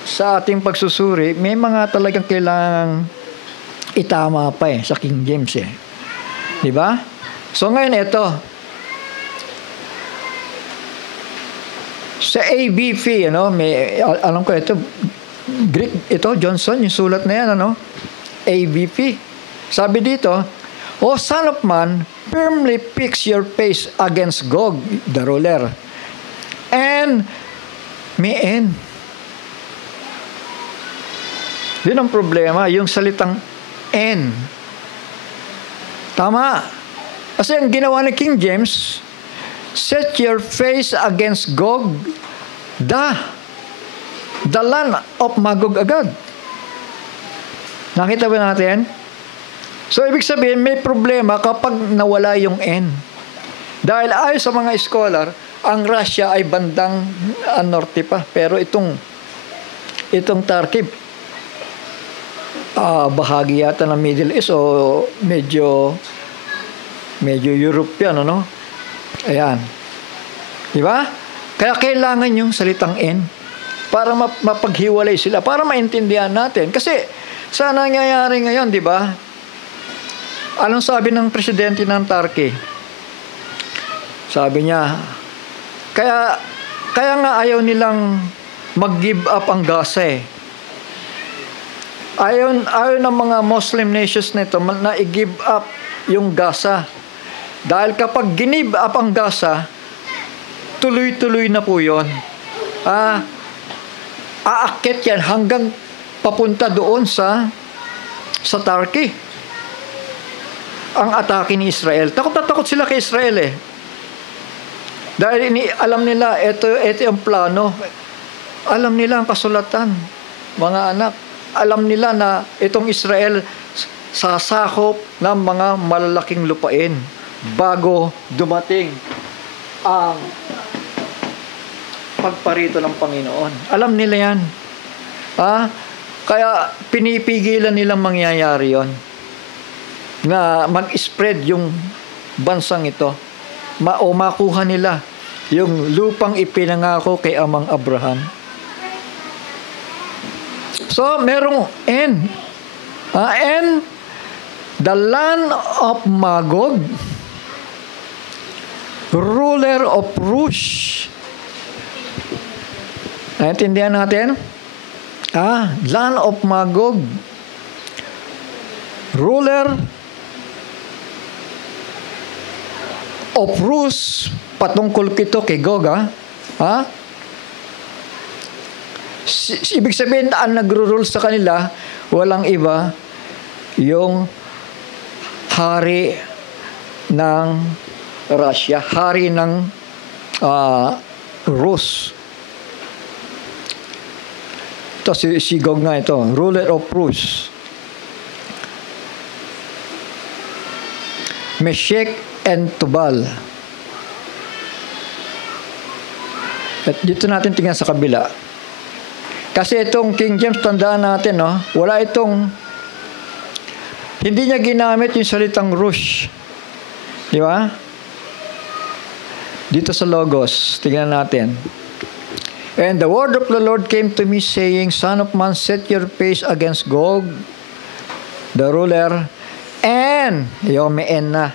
sa ating pagsusuri, may mga talagang kailangang itama pa sa King James eh. Di ba? So ngayon ito, sa ABP, alam ko ito, Greek ito, Johnson, yung sulat na yan, ABP. Sabi dito, O son of man, firmly fix your face against Gog, the ruler, and may end. Yun ang problema, yung salitang N. Tama. Kasi ang ginawa ni King James, set your face against Gog, the land of Magog agad. Nakita ba natin? So, ibig sabihin, may problema kapag nawala yung N. Dahil ayon sa mga scholar, ang Russia ay bandang norte pa. Pero itong Turkey, bahagi yata ng Middle East o medyo European, Ayan. Di ba? Kaya kailangan yung salitang N para mapaghiwalay sila, para maintindihan natin. Kasi sa nangyayari ngayon, di ba? Anong sabi ng presidente ng Turkey? Sabi niya, kaya nga ayaw nilang mag-give up ang Gaza eh. Ayaw ng mga Muslim nations nito na i-give up yung Gaza. Dahil kapag give up ang Gaza, tuloy-tuloy na po yun. Aakyat yan hanggang papunta doon sa Turkey. Ang atake ni Israel. Takot na takot sila kay Israel eh. Dahil alam nila, ito yung plano. Alam nila ang kasulatan, mga anak. Alam nila na itong Israel sasakop ng mga malalaking lupain bago dumating ang pagparito ng Panginoon. Alam nila yan. Kaya pinipigilan nilang mangyayari yon, na mag-spread yung bansang ito, makuha nila yung lupang ipinangako kay Amang Abraham. So, merong N. N, the land of Magog, ruler of Rush. Naintindihan natin? Land of Magog, ruler of Rus, patungkol kito kay Gog, ibig sabihin, ang nagro-rule sa kanila, walang iba, yung hari ng Russia, hari ng Rus. Ito, si Gog nga ito, ruler of Rus. Meshech and Tubal. At dito natin tingnan sa kabila. Kasi itong King James, tandaan natin, wala itong, hindi niya ginamit yung salitang rush. Di ba? Dito sa Logos, tingnan natin. And the word of the Lord came to me, saying, Son of man, set your face against Gog, the ruler, and, may N na,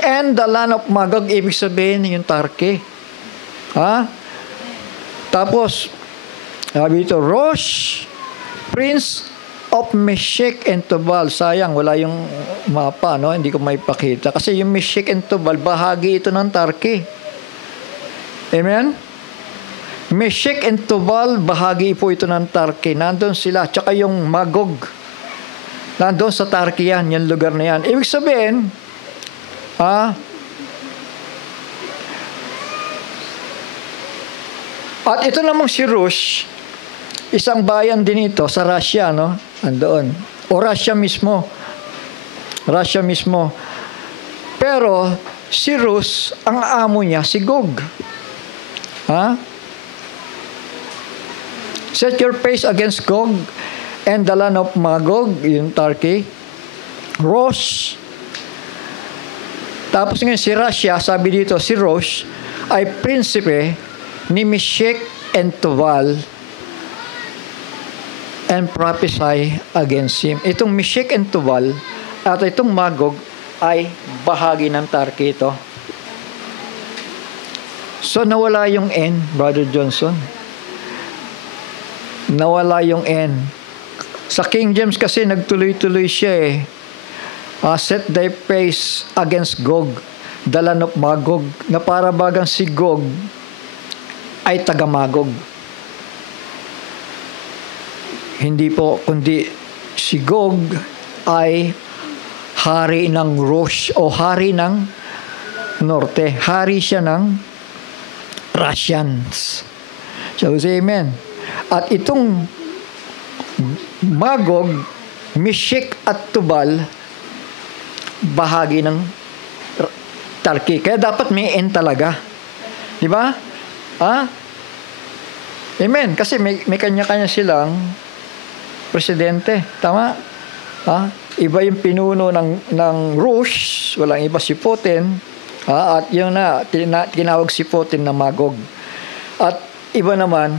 and the land of Magog, ibig sabihin yung Turkey. Tapos, sabi ito, Rosh, prince of Meshech and Tubal. Sayang, wala yung mapa, hindi ko may pakita. Kasi yung Meshech and Tubal, bahagi ito ng Turkey. Amen? Meshech and Tubal, bahagi po ito ng Turkey. Nandun sila. Tsaka yung Magog, nandun sa Turkey yan, yung lugar na yan. Ibig sabihin, At ito namang si Rus, isang bayan din ito sa Russia, no? Andoon. O Russia mismo. Russia mismo. Pero si Rus, ang amo niya si Gog. Ha? Set your face against Gog and the land of Magog, yung Turkey. Rosh. Tapos ngayon si Russia, sabi dito, si Rosh ay prinsipe ni Meshech and Tubal and prophesy against him. Itong Meshech and Tubal at itong Magog ay bahagi ng Turkey ito. So nawala yung N, Brother Johnson. Nawala yung N. Sa King James kasi nagtuloy-tuloy siya eh. Set thy face against Gog, the land of Magog, na para bagang si Gog ay taga-Magog. Hindi po, kundi si Gog ay hari ng Rosh o hari ng Norte. Hari siya ng Russians. So, say amen. At itong Magog, Meshech at Tubal, bahagi ng Turkey. Kaya dapat may N talaga. Di ba? Ha? Amen. Kasi may kanya-kanya silang presidente. Tama? Ha? Iba yung pinuno ng Rus, walang iba si Putin. Ha? At yung tinawag si Putin na Magog. At iba naman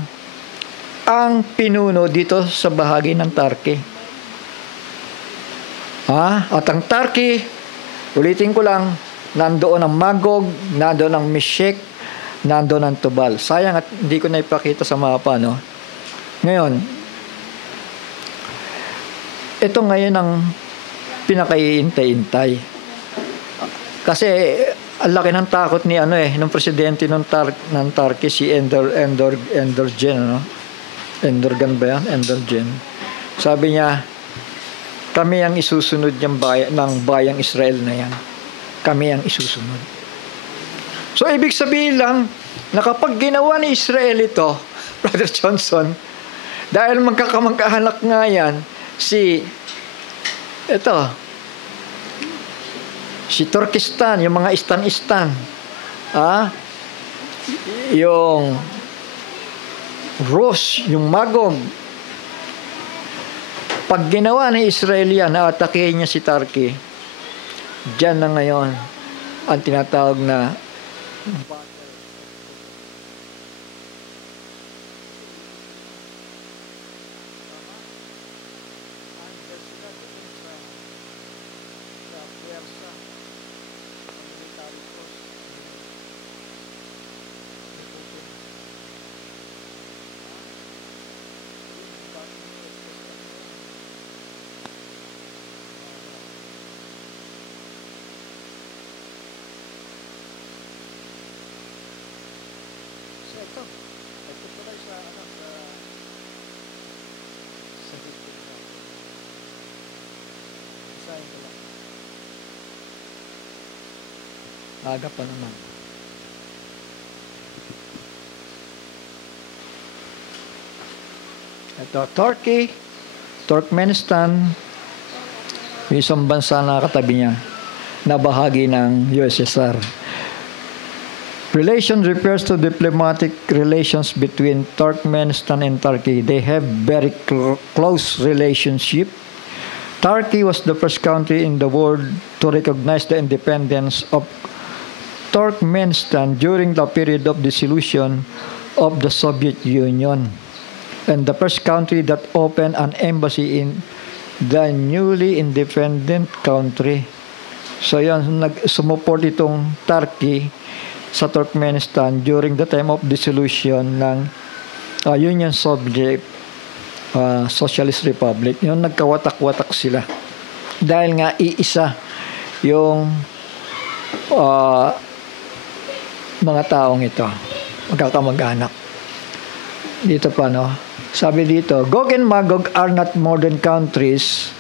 ang pinuno dito sa bahagi ng Turkey. Ha? At ang Turkey, ulitin ko lang, nandoon ang Magog, nandoon ang Meshech, nandoon ang Tubal. Sayang at hindi ko na ipakita sa mapa, no? Ngayon, ito ngayon ang pinakaiintay-intay. Kasi ang laki ng takot ni ng presidente ng Turkey, si Erdogan, no? Erdogan ba yan? Erdogan. Sabi niya, kami ang isusunod ng bayang Israel na yan. Kami ang isusunod. So, ibig sabihin lang, na kapag ginawa ni Israel ito, Brother Johnson, dahil magkakamag-anak nga yan, si Turkestan, yung mga Istan, yung Rus, yung Magog, pag ginawa ni Israel yan, naatakihin niya si Turkey, dyan na ngayon ang tinatawag na aga pa naman. Ito, Turkey, Turkmenistan, yung isang bansa na katabi niya, na bahagi ng USSR. Relation refers to diplomatic relations between Turkmenistan and Turkey. They have very close relationship. Turkey was the first country in the world to recognize the independence of Turkmenistan during the period of dissolution of the Soviet Union, and the first country that opened an embassy in the newly independent country. So yan, sumuport itong Turkey sa Turkmenistan during the time of dissolution ng Union Soviet Socialist Republic. Yung nagkawatak-watak sila. Dahil nga iisa yung mga taong ito, magkakamag-anak. Dito pa, no? Sabi dito, Gog and Magog are not modern countries,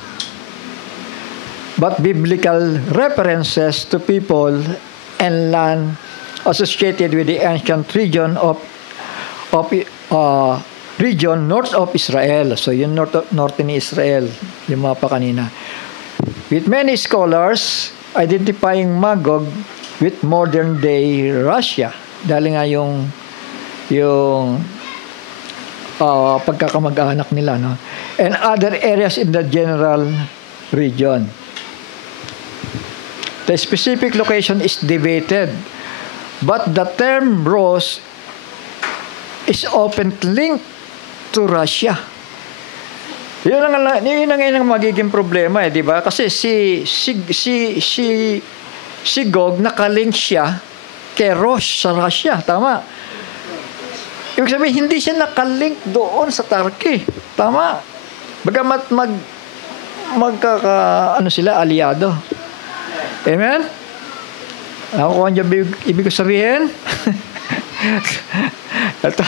but biblical references to people and land associated with the ancient region of of region north of Israel. So, yung norte ni Israel, yung mapa kanina. With many scholars identifying Magog with modern-day Russia. Dahil nga yung pagkakamag-anak nila, no? And other areas in the general region. The specific location is debated, but the term Rus is often linked to Russia. Yun ang magiging problema, di ba? Kasi si Gog nakalink siya kay Rus sa Russia, tama? Ibig sabihin, hindi siya nakalink doon sa Turkey, tama? Bagamat sila, aliado. Amen? Ako kung ano ibig ko sabihin? Ito.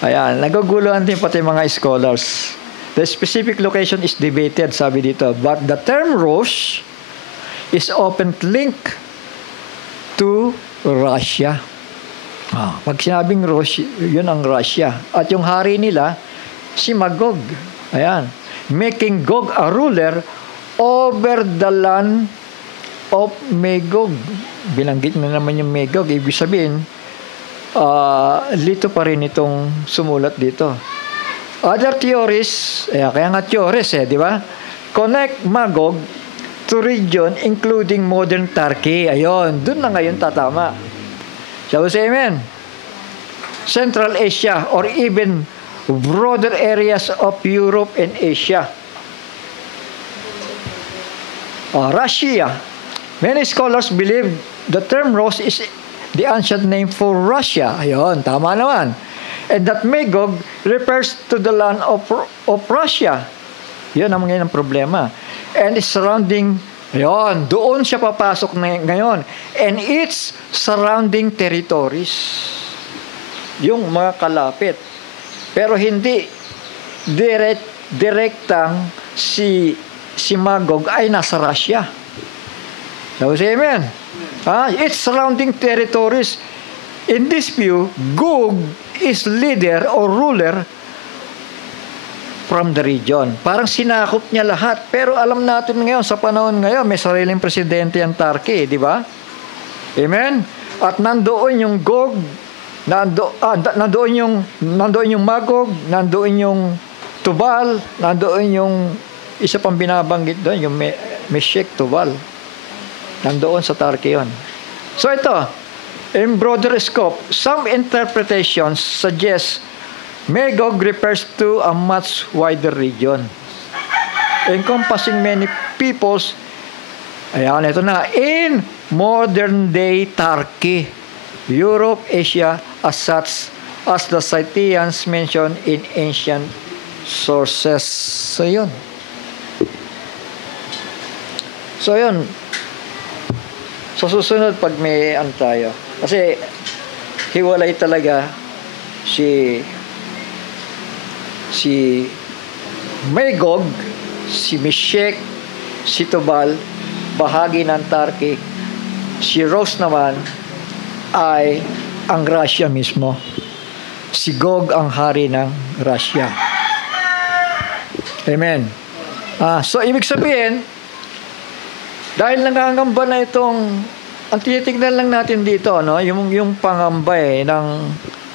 Ayan, naguguluhan din pati mga scholars. The specific location is debated, sabi dito. But the term Rus is often linked to Russia. Pag sinabing Rus, yun ang Russia. At yung hari nila, si Magog. Ayan. Making Gog a ruler over the land of Magog. Binanggit na naman yung Magog. Ibig sabihin, lito pa rin itong sumulat dito. Other theories, kaya nga theories, di ba? Connect Magog to region including modern Turkey. Ayun, dun na ngayon tatama. Shall we say amen? Central Asia or even broader areas of Europe and Asia. Russia. Many scholars believe the term Rus is the ancient name for Russia. Ayun, tama naman. And that Magog refers to the land of Russia. Yun ang ngayon ang problema. And its surrounding, ayun, doon siya papasok ngayon. And its surrounding territories. Yung mga kalapit. Pero hindi direktang si Magog ay nasa Russia. So, say amen. Its surrounding territories. In this view, Gog is leader or ruler from the region. Parang sinakop niya lahat. Pero alam natin ngayon, sa panahon ngayon, may sariling presidente ang Turkey, di ba? Amen? At nandoon yung Gog, nandoon yung Magog, nandoon yung Tubal, nandoon yung isa pang binabanggit doon, yung Meshek Tubal. Nandoon sa Turkey yun. So ito, in broader scope, some interpretations suggest Magog refers to a much wider region, encompassing many peoples. Ayan, ito na. In modern-day Turkey, Europe, Asia, as such as the Scythians mentioned in ancient sources. So, yun. Sa susunod, pag may tayo. Kasi, hiwalay talaga si Magog, si Meshek, si Tubal, bahagi ng Turkey. Si Rus naman ay ang Russia mismo. Si Gog ang hari ng Russia. Amen. So, ibig sabihin, dahil nangangamba na itong, ang tinitignan lang natin dito, no? yung pangamba ng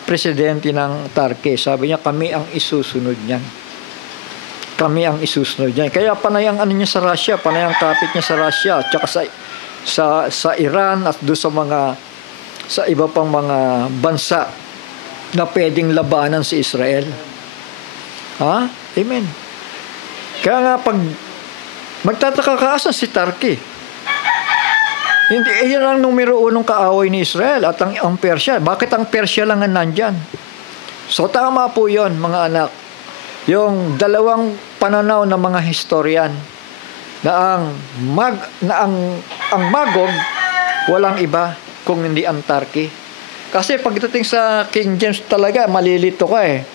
presidente ng Turkey. Sabi niya, kami ang isusunod niyan. Kami ang isusunod niyan. Kaya panay ang niya sa Russia, panay ang kapit niya sa Russia, at saka sa Iran, at doon sa iba pang mga bansa na pwedeng labanan si Israel. Amen. Kaya nga pag magtataka ka asan si Turkey. Hindi, iyan ang numero 1 kaaway ni Israel at ang Persia. Bakit ang Persia lang ang nandyan? So tama po yon, mga anak. Yung dalawang pananaw ng mga historian na ang Magog walang iba kung hindi ang Turkey. Kasi pagdating sa King James talaga, malilito ka eh.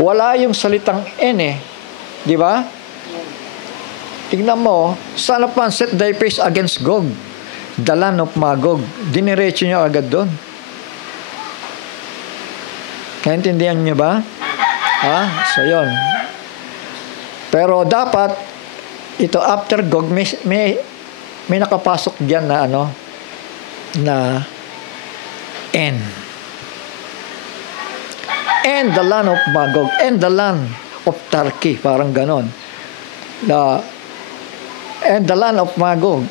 Wala yung salitang N eh. Di ba? Tingnan mo, son of man, set thy face against Gog, the land of Magog. Diniretso niya agad doon. Naintindihan niyo ba? So yun. Pero dapat, ito after Gog, may nakapasok dyan na na N. And the land of Magog, and the land of Turkey, parang ganon. And the land of Magog,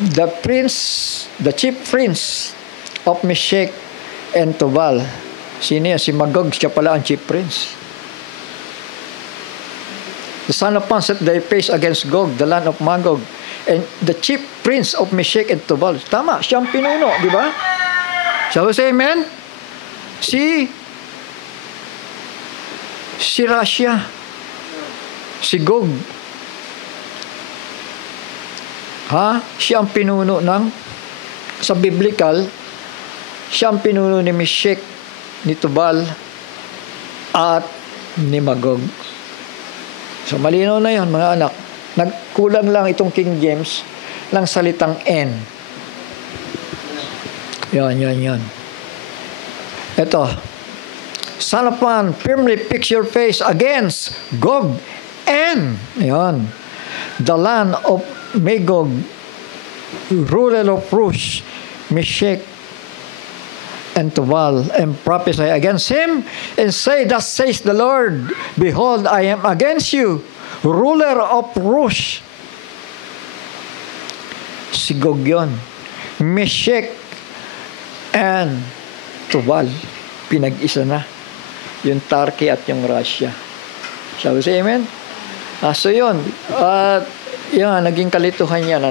the chief prince of Meshech and Tubal. Sino yan? Si Magog, siya pala ang chief prince. The son of Man set their face against Gog, the land of Magog, and the chief prince of Meshech and Tubal. Tama, siya ang pinuno, di ba? Shall we say amen? Si Russia, si Gog, siya ang pinuno sa biblical, siya ang pinuno ni Meshech, ni Tubal, at ni Magog. So malinaw na yun, mga anak. Nagkulang lang itong King James ng salitang N. Yan. Ito. Son of Man, firmly fix your face against Gog and the land of Magog, ruler of Rosh, Meshech, and Tubal, and prophesy against him, and say, thus says the Lord, behold, I am against you, ruler of Rosh. Si Gog yun. Meshech and Tubal, pinag-isa na. Yung Turkey at yung Russia. Shall we say amen? So yun. At naging kalituhan yan,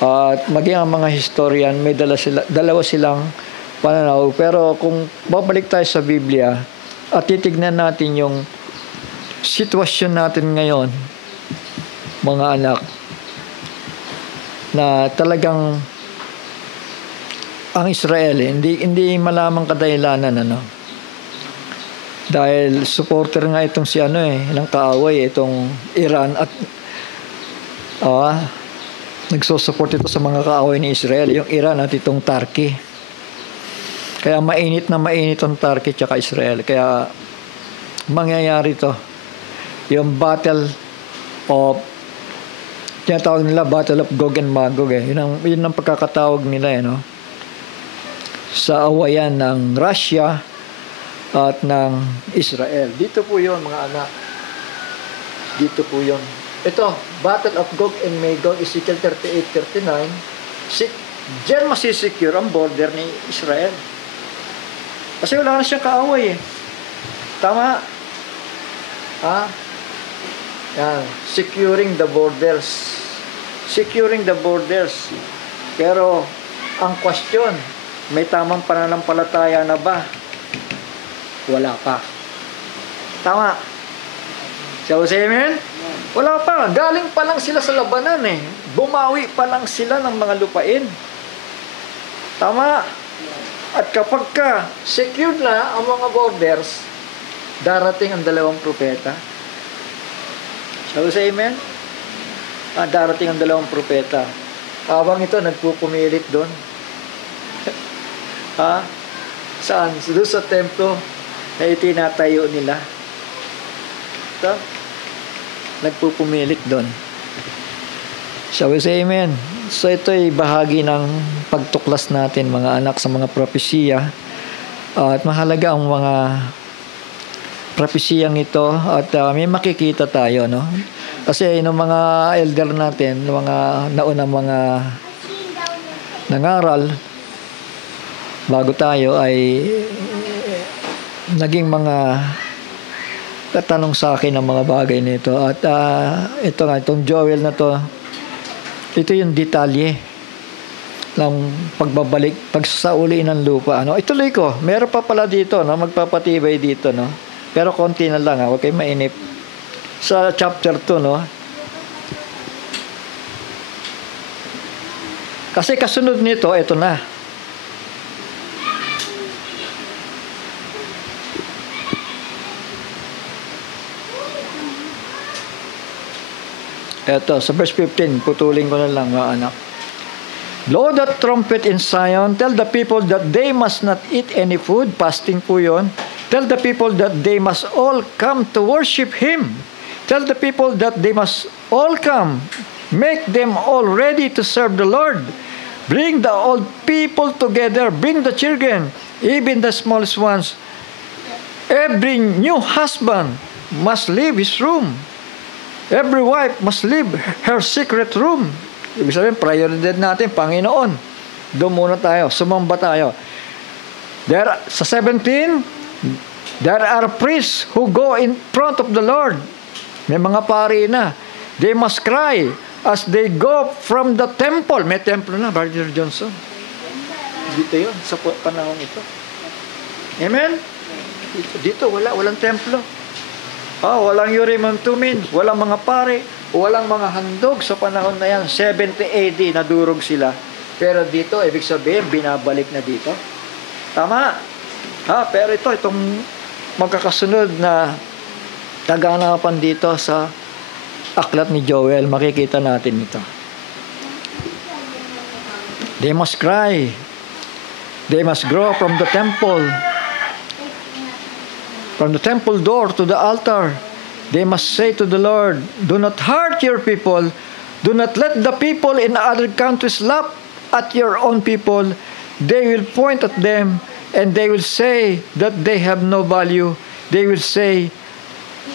At maging ang mga historian, may dalawa silang pananaw. Pero kung babalik tayo sa Biblia at titignan natin yung sitwasyon natin ngayon, mga anak, na talagang ang Israel, hindi malamang kadahilanan, dahil supporter nga itong si ng kaaway, itong Iran, at nagsusupport ito sa mga kaaway ni Israel, yung Iran at itong Turkey. Kaya mainit ang Turkey at Israel. Kaya mangyayari to. Yung battle of, tinatawag nila Battle of Gog and Magog. Yun ang pagkakatawag nila. Sa awayan ng Russia at ng Israel. Dito po yun, mga anak. Dito po yun. Ito, Battle of Gog and Magog, Ezekiel 38-39. Diyan masisecure ang border ni Israel. Kasi wala na siyang kaaway. Tama? Yan. Securing the borders. Securing the borders. Pero, ang question, may tamang pananampalataya na ba? Wala pa. Tama? Shall we say amen? Wala pa. Galing pa lang sila sa labanan Bumawi pa lang sila ng mga lupain. Tama? At kapag secured na ang mga borders, darating ang dalawang propeta. Shall we say amen? Darating ang dalawang propeta. Habang ito, nagpupumilit doon. Saan? Doon sa templo na itinatayo nila. Ito? Nagpupumilit doon. Shall we say amen? So ito ay bahagi ng pagtuklas natin, mga anak, sa mga propesiya. At mahalaga ang mga propesiyang ito at may makikita tayo, Kasi yung mga elder natin, mga naunang mga nangaral bago tayo ay naging mga tatanong sa akin ang mga bagay nito. At ito nga, itong Joel na to, ito yung detalye ng pagbabalik, pagsasauli ng lupa. Ituloy ko, meron pa pala dito, magpapatibay dito, pero konti na lang, huwag kayo mainip. Sa chapter 2, kasi kasunod nito, ito na. Ito, sa verse 15, putulin ko na lang, mga anak. Blow the trumpet in Zion. Tell the people that they must not eat any food. Fasting po yun. Tell the people that they must all come to worship Him. Tell the people that they must all come. Make them all ready to serve the Lord. Bring the old people together. Bring the children, even the smallest ones. Every new husband must leave his room. Every wife must leave her secret room. Ibig sabihin, prioridad natin, Panginoon. Doon muna tayo, sumamba tayo. Sa 17, there are priests who go in front of the Lord. May mga pari na. They must cry as they go from the temple. May temple na, Brother Johnson. Dito yun, sa panahon ito. Amen? Dito walang templo. Walang Urim and Thummim, walang mga pare, walang mga handog sa panahon na yan. 70 AD, nadurog sila. Pero dito, ibig sabihin, binabalik na dito. Tama. Pero itong magkakasunod na taganapan dito sa aklat ni Joel, makikita natin ito. They must cry. They must grow from the temple. From the temple door to the altar, they must say to the Lord, do not hurt your people. Do not let the people in other countries laugh at your own people. They will point at them and they will say that they have no value. They will say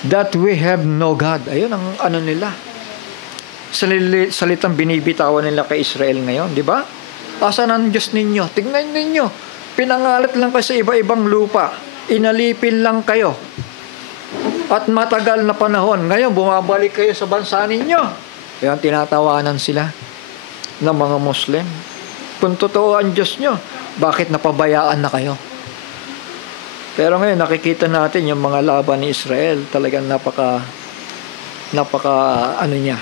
that we have no God. Ayun ang ano nila. Salitang binibitawan nila kay Israel ngayon, di ba? Asan ang Diyos ninyo? Tingnan ninyo. Pinangalat lang kayo sa iba-ibang lupa. Inalipin lang kayo. At matagal na panahon. Ngayon, bumabalik kayo sa bansa ninyo. Kaya tinatawanan sila ng mga Muslim. Kung totoo ang Diyos nyo, bakit napabayaan na kayo? Pero ngayon, nakikita natin yung mga laban ni Israel. Talagang napaka ano niya.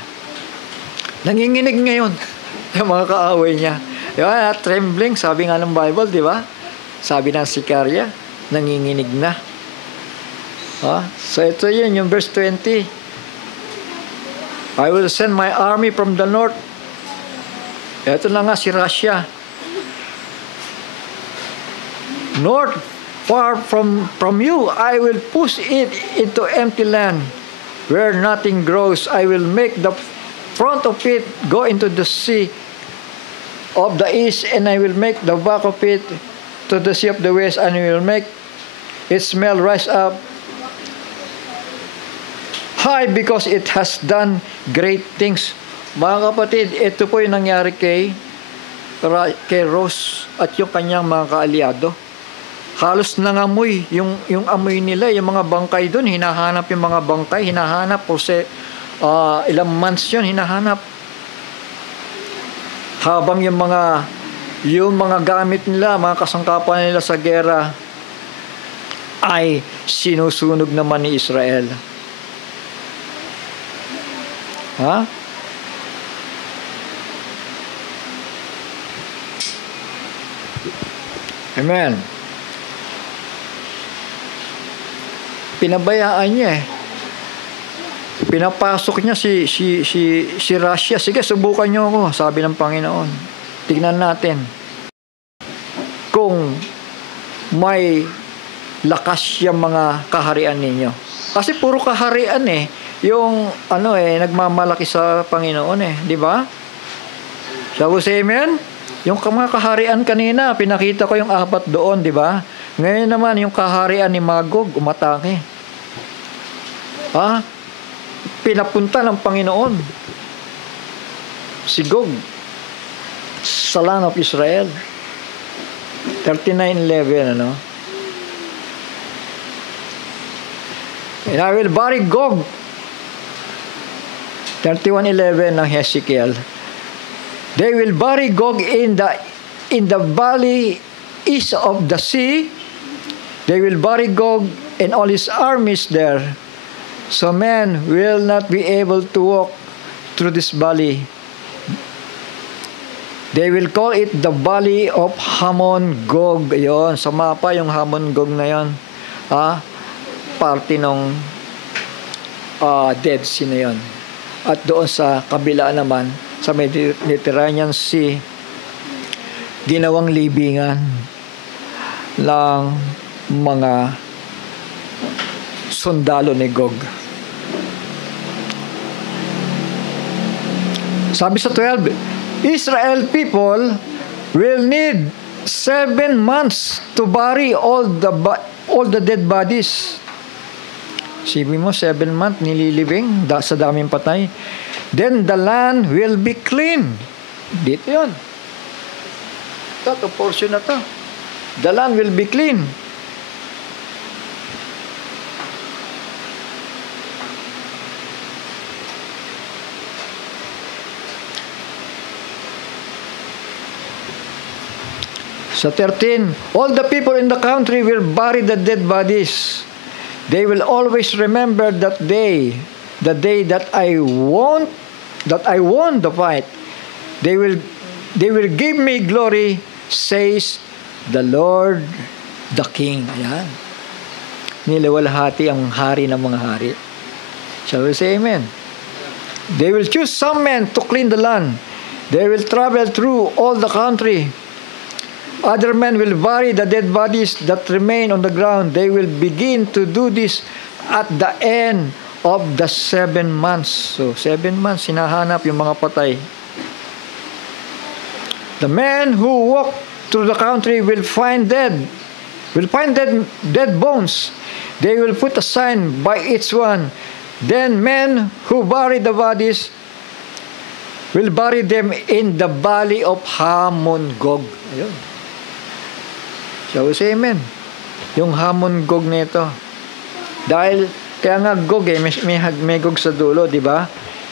Nanginginig ngayon yung mga kaaway niya. Diba? Trembling, sabi nga ng Bible, di ba? Sabi ng Sicaria, nanginginig na. So ito yun, yung verse 20. I will send my army from the north. Ito na nga si Russia. North, far from you, I will push it into empty land where nothing grows. I will make the front of it go into the sea of the east, and I will make the back of it to the sea of the west, and I will make its smell rise up high because it has done great things. Mga kapatid, ito po yung nangyari kay Rose at yung kanyang mga kaalyado. Halos nangamoy yung amoy nila, yung mga bangkay doon, hinahanap yung mga bangkay, hinahanap po ilang months yun, hinahanap. Habang yung mga gamit nila, mga kasangkapan nila sa gera ay sinusunog naman ni Israel. Amen. Pinabayaan niya Pinapasok niya si Russia. Sige, subukan niyo ako, sabi ng Panginoon. Tignan natin kung may lakas yung mga kaharian ninyo. Kasi puro kaharian yung nagmamalaki sa Panginoon di ba? Sabi sa amen? Yung mga kaharian kanina, pinakita ko yung 4 doon, di ba? Ngayon naman, yung kaharian ni Magog, umatake. Pinapunta ng Panginoon si Gog sa land of Israel. 39:11, And I will bury Gog. 31:11 ng Hezekiel. They will bury Gog in the valley east of the sea. They will bury Gog and all his armies there. So men will not be able to walk through this valley. They will call it the Valley of Hamon Gog. Yon, sa mapa yung Hamon Gog na yon. Parte ng Dead Sea na yon. At doon sa kabila naman, sa Mediterranean Sea, ginawang libingan ng mga sundalo ni Gog. Sabi sa 12, Israel people will need 7 months to bury all the dead bodies. Sabi mo, 7 months nililibing sa daming patay. Then the land will be clean. Dito yun. Ito portion na to. The land will be clean. Sa 13, all the people in the country will bury the dead bodies. They will always remember that day, the day that I won the fight. They will give me glory, says the Lord, the King. Ayan. Niliwalhati ang hari ng mga hari. Shall we say amen? They will choose some men to clean the land. They will travel through all the country. Other men will bury the dead bodies that remain on the ground. They will begin to do this at the end of the 7 months. So, 7 months, hinahanap yung mga patay. The men who walk through the country will find dead bones. They will put a sign by each one. Then men who bury the bodies will bury them in the valley of Hamon Gog. Ayun. Shall we say amen? Yung Hamon Gog nito. Dahil, kaya nga Gog may Gog sa dulo, di ba?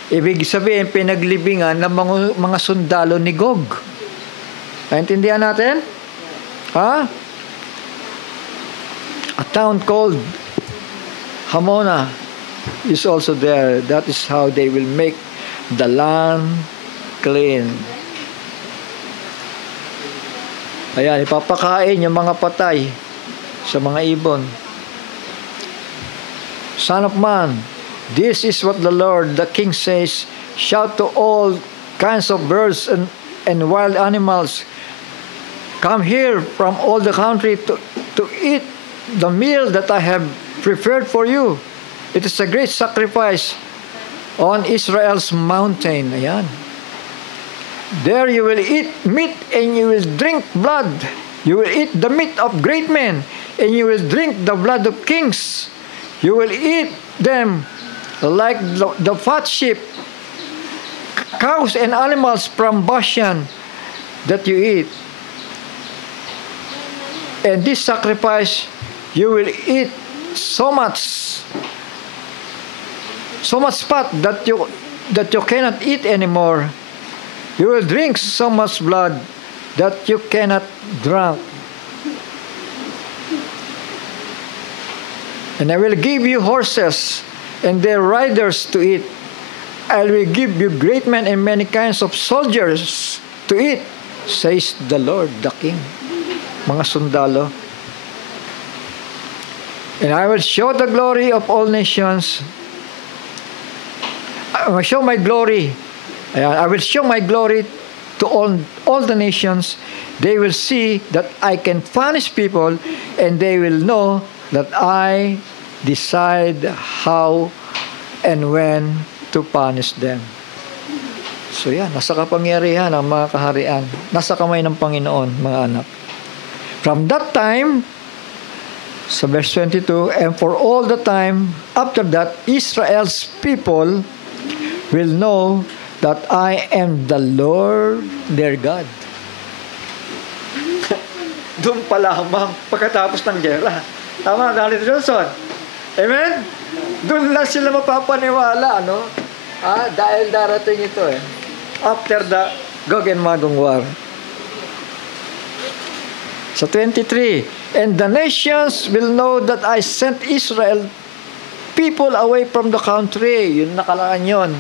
Ibig sabihin, pinaglibingan ng mga sundalo ni Gog. Naintindihan natin? Ha? A town called Hamona is also there. That is how they will make the land clean. Ayan, ipapakain yung mga patay sa mga ibon. Son of man, this is what the Lord, the King says, shout to all kinds of birds and wild animals, come here from all the country to eat the meal that I have prepared for you. It is a great sacrifice on Israel's mountain. Ayan. There you will eat meat and you will drink blood. You will eat the meat of great men and you will drink the blood of kings. You will eat them like the fat sheep, cows and animals from Bashan that you eat. And this sacrifice you will eat so much fat that you cannot eat anymore. You will drink so much blood that you cannot drink. And I will give you horses and their riders to eat. I will give you great men and many kinds of soldiers to eat, says the Lord, the King. Mga sundalo. And I will show the glory of all nations. I will show my glory. I will show my glory to all the nations. They will see that I can punish people and they will know that I decide how and when to punish them. So yan, nasa kapangyarihan ang mga kaharian. Nasa kamay ng Panginoon, mga anak. From that time, sa verse 22, and for all the time after that, Israel's people will know that I am the Lord their God. Doon pa lamang pagkatapos ng gera. Tama, Dr. Johnson? Amen? Doon lang sila mapapaniwala, no? Dahil darating ito after the Gog and Magog war. Sa 23, and the nations will know that I sent Israel people away from the country. Yun nakalaan yun.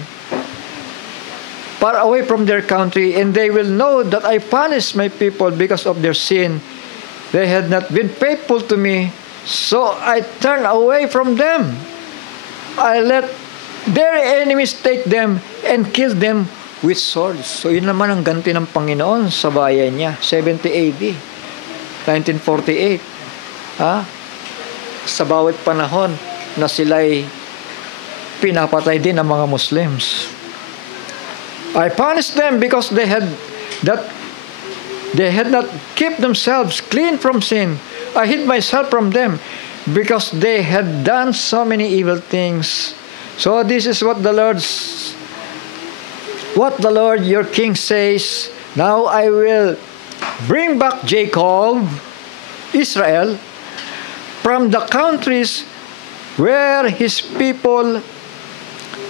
Far away from their country, and they will know that I punished my people because of their sin. They had not been faithful to me, so I turned away from them. I let their enemies take them and kill them with swords. So yun naman ang ganti ng Panginoon sa bayan niya. 70 AD, 1948. Sa bawat panahon na sila'y pinapatay din ng mga Muslims. I punished them because they had not kept themselves clean from sin. I hid myself from them because they had done so many evil things. So this is what the Lord your king says. Now I will bring back Jacob, Israel, from the countries where his people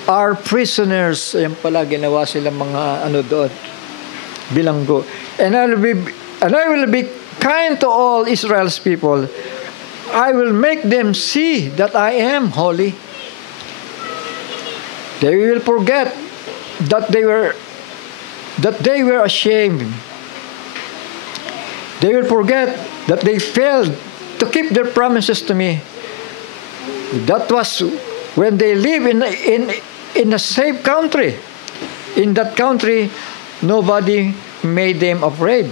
are prisoners. Ayan pala, ginawa sila mga doon, bilanggo. And I will be kind to all Israel's people. I will make them see that I am holy. They will forget that they were ashamed. They will forget that they failed to keep their promises to me. That was when they live in a safe country. In that country, nobody made them afraid.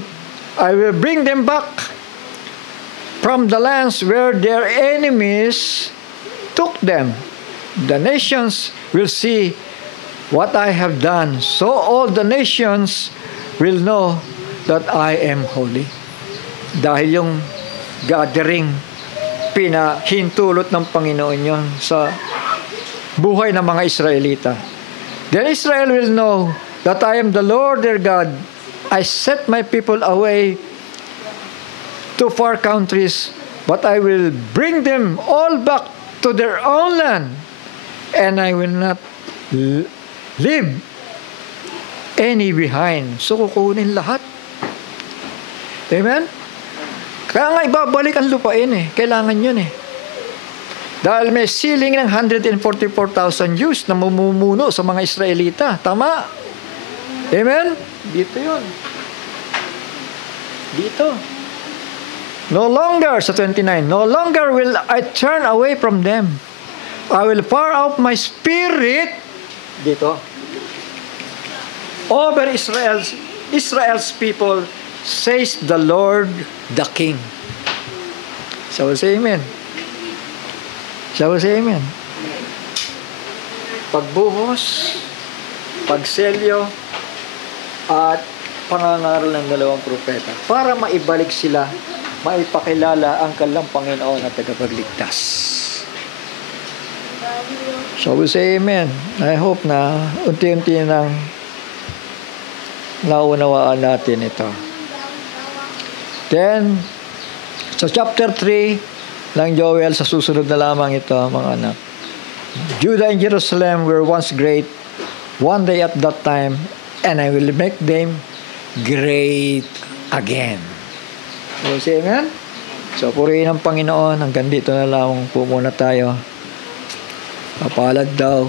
I will bring them back from the lands where their enemies took them. The nations will see what I have done, so all the nations will know that I am holy. Dahil yung gathering, pinahintulot ng Panginoon yon sa buhay ng mga Israelita. Then Israel will know that I am the Lord their God. I set my people away to far countries, but I will bring them all back to their own land, and I will not leave any behind. So kukunin lahat. Amen? Kaya nga ibabalik ang lupain Kailangan yun Dahil may ceiling ng 144,000 Jews na mamumuno sa mga Israelita. Tama? Amen? Dito yun. Dito. No longer, sa 29, no longer will I turn away from them. I will pour out my spirit, dito, over Israel's people, says the Lord the King. Shall we say amen? Shall we say amen? Pagbuhos, pagselyo, at pangangaral ng dalawang propeta para maibalik sila, maipakilala ang kanilang Panginoon at tagapagligtas. Shall we say amen? I hope na unti-unti nang naunawaan natin ito. Then, sa chapter 3 ng Joel, sa susunod na lamang ito, mga anak. Judah and Jerusalem were once great, one day at that time, and I will make them great again. So, say amen? So, purihin ang Panginoon. Hanggang dito na lang po muna tayo. Kapalad daw.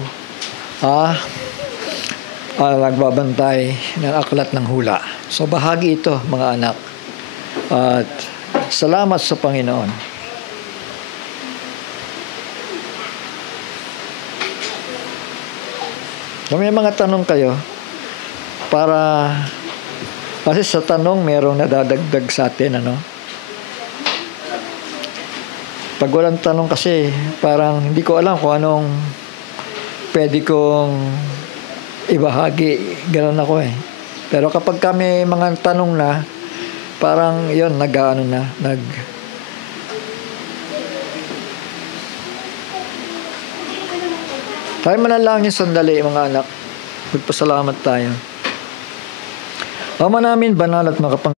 Nagbabantay ng aklat ng hula. So, bahagi ito, mga anak. At salamat sa Panginoon. Kung may mga tanong kayo, para kasi sa tanong merong nadadagdag sa atin, Pag walang tanong kasi, parang hindi ko alam kung anong pwede kong ibahagi. Ganun ako Pero kapag kami mga tanong na, parang yon tayo manalangin sandali, mga anak. Magpasalamat tayo. Ama namin, banal at makapang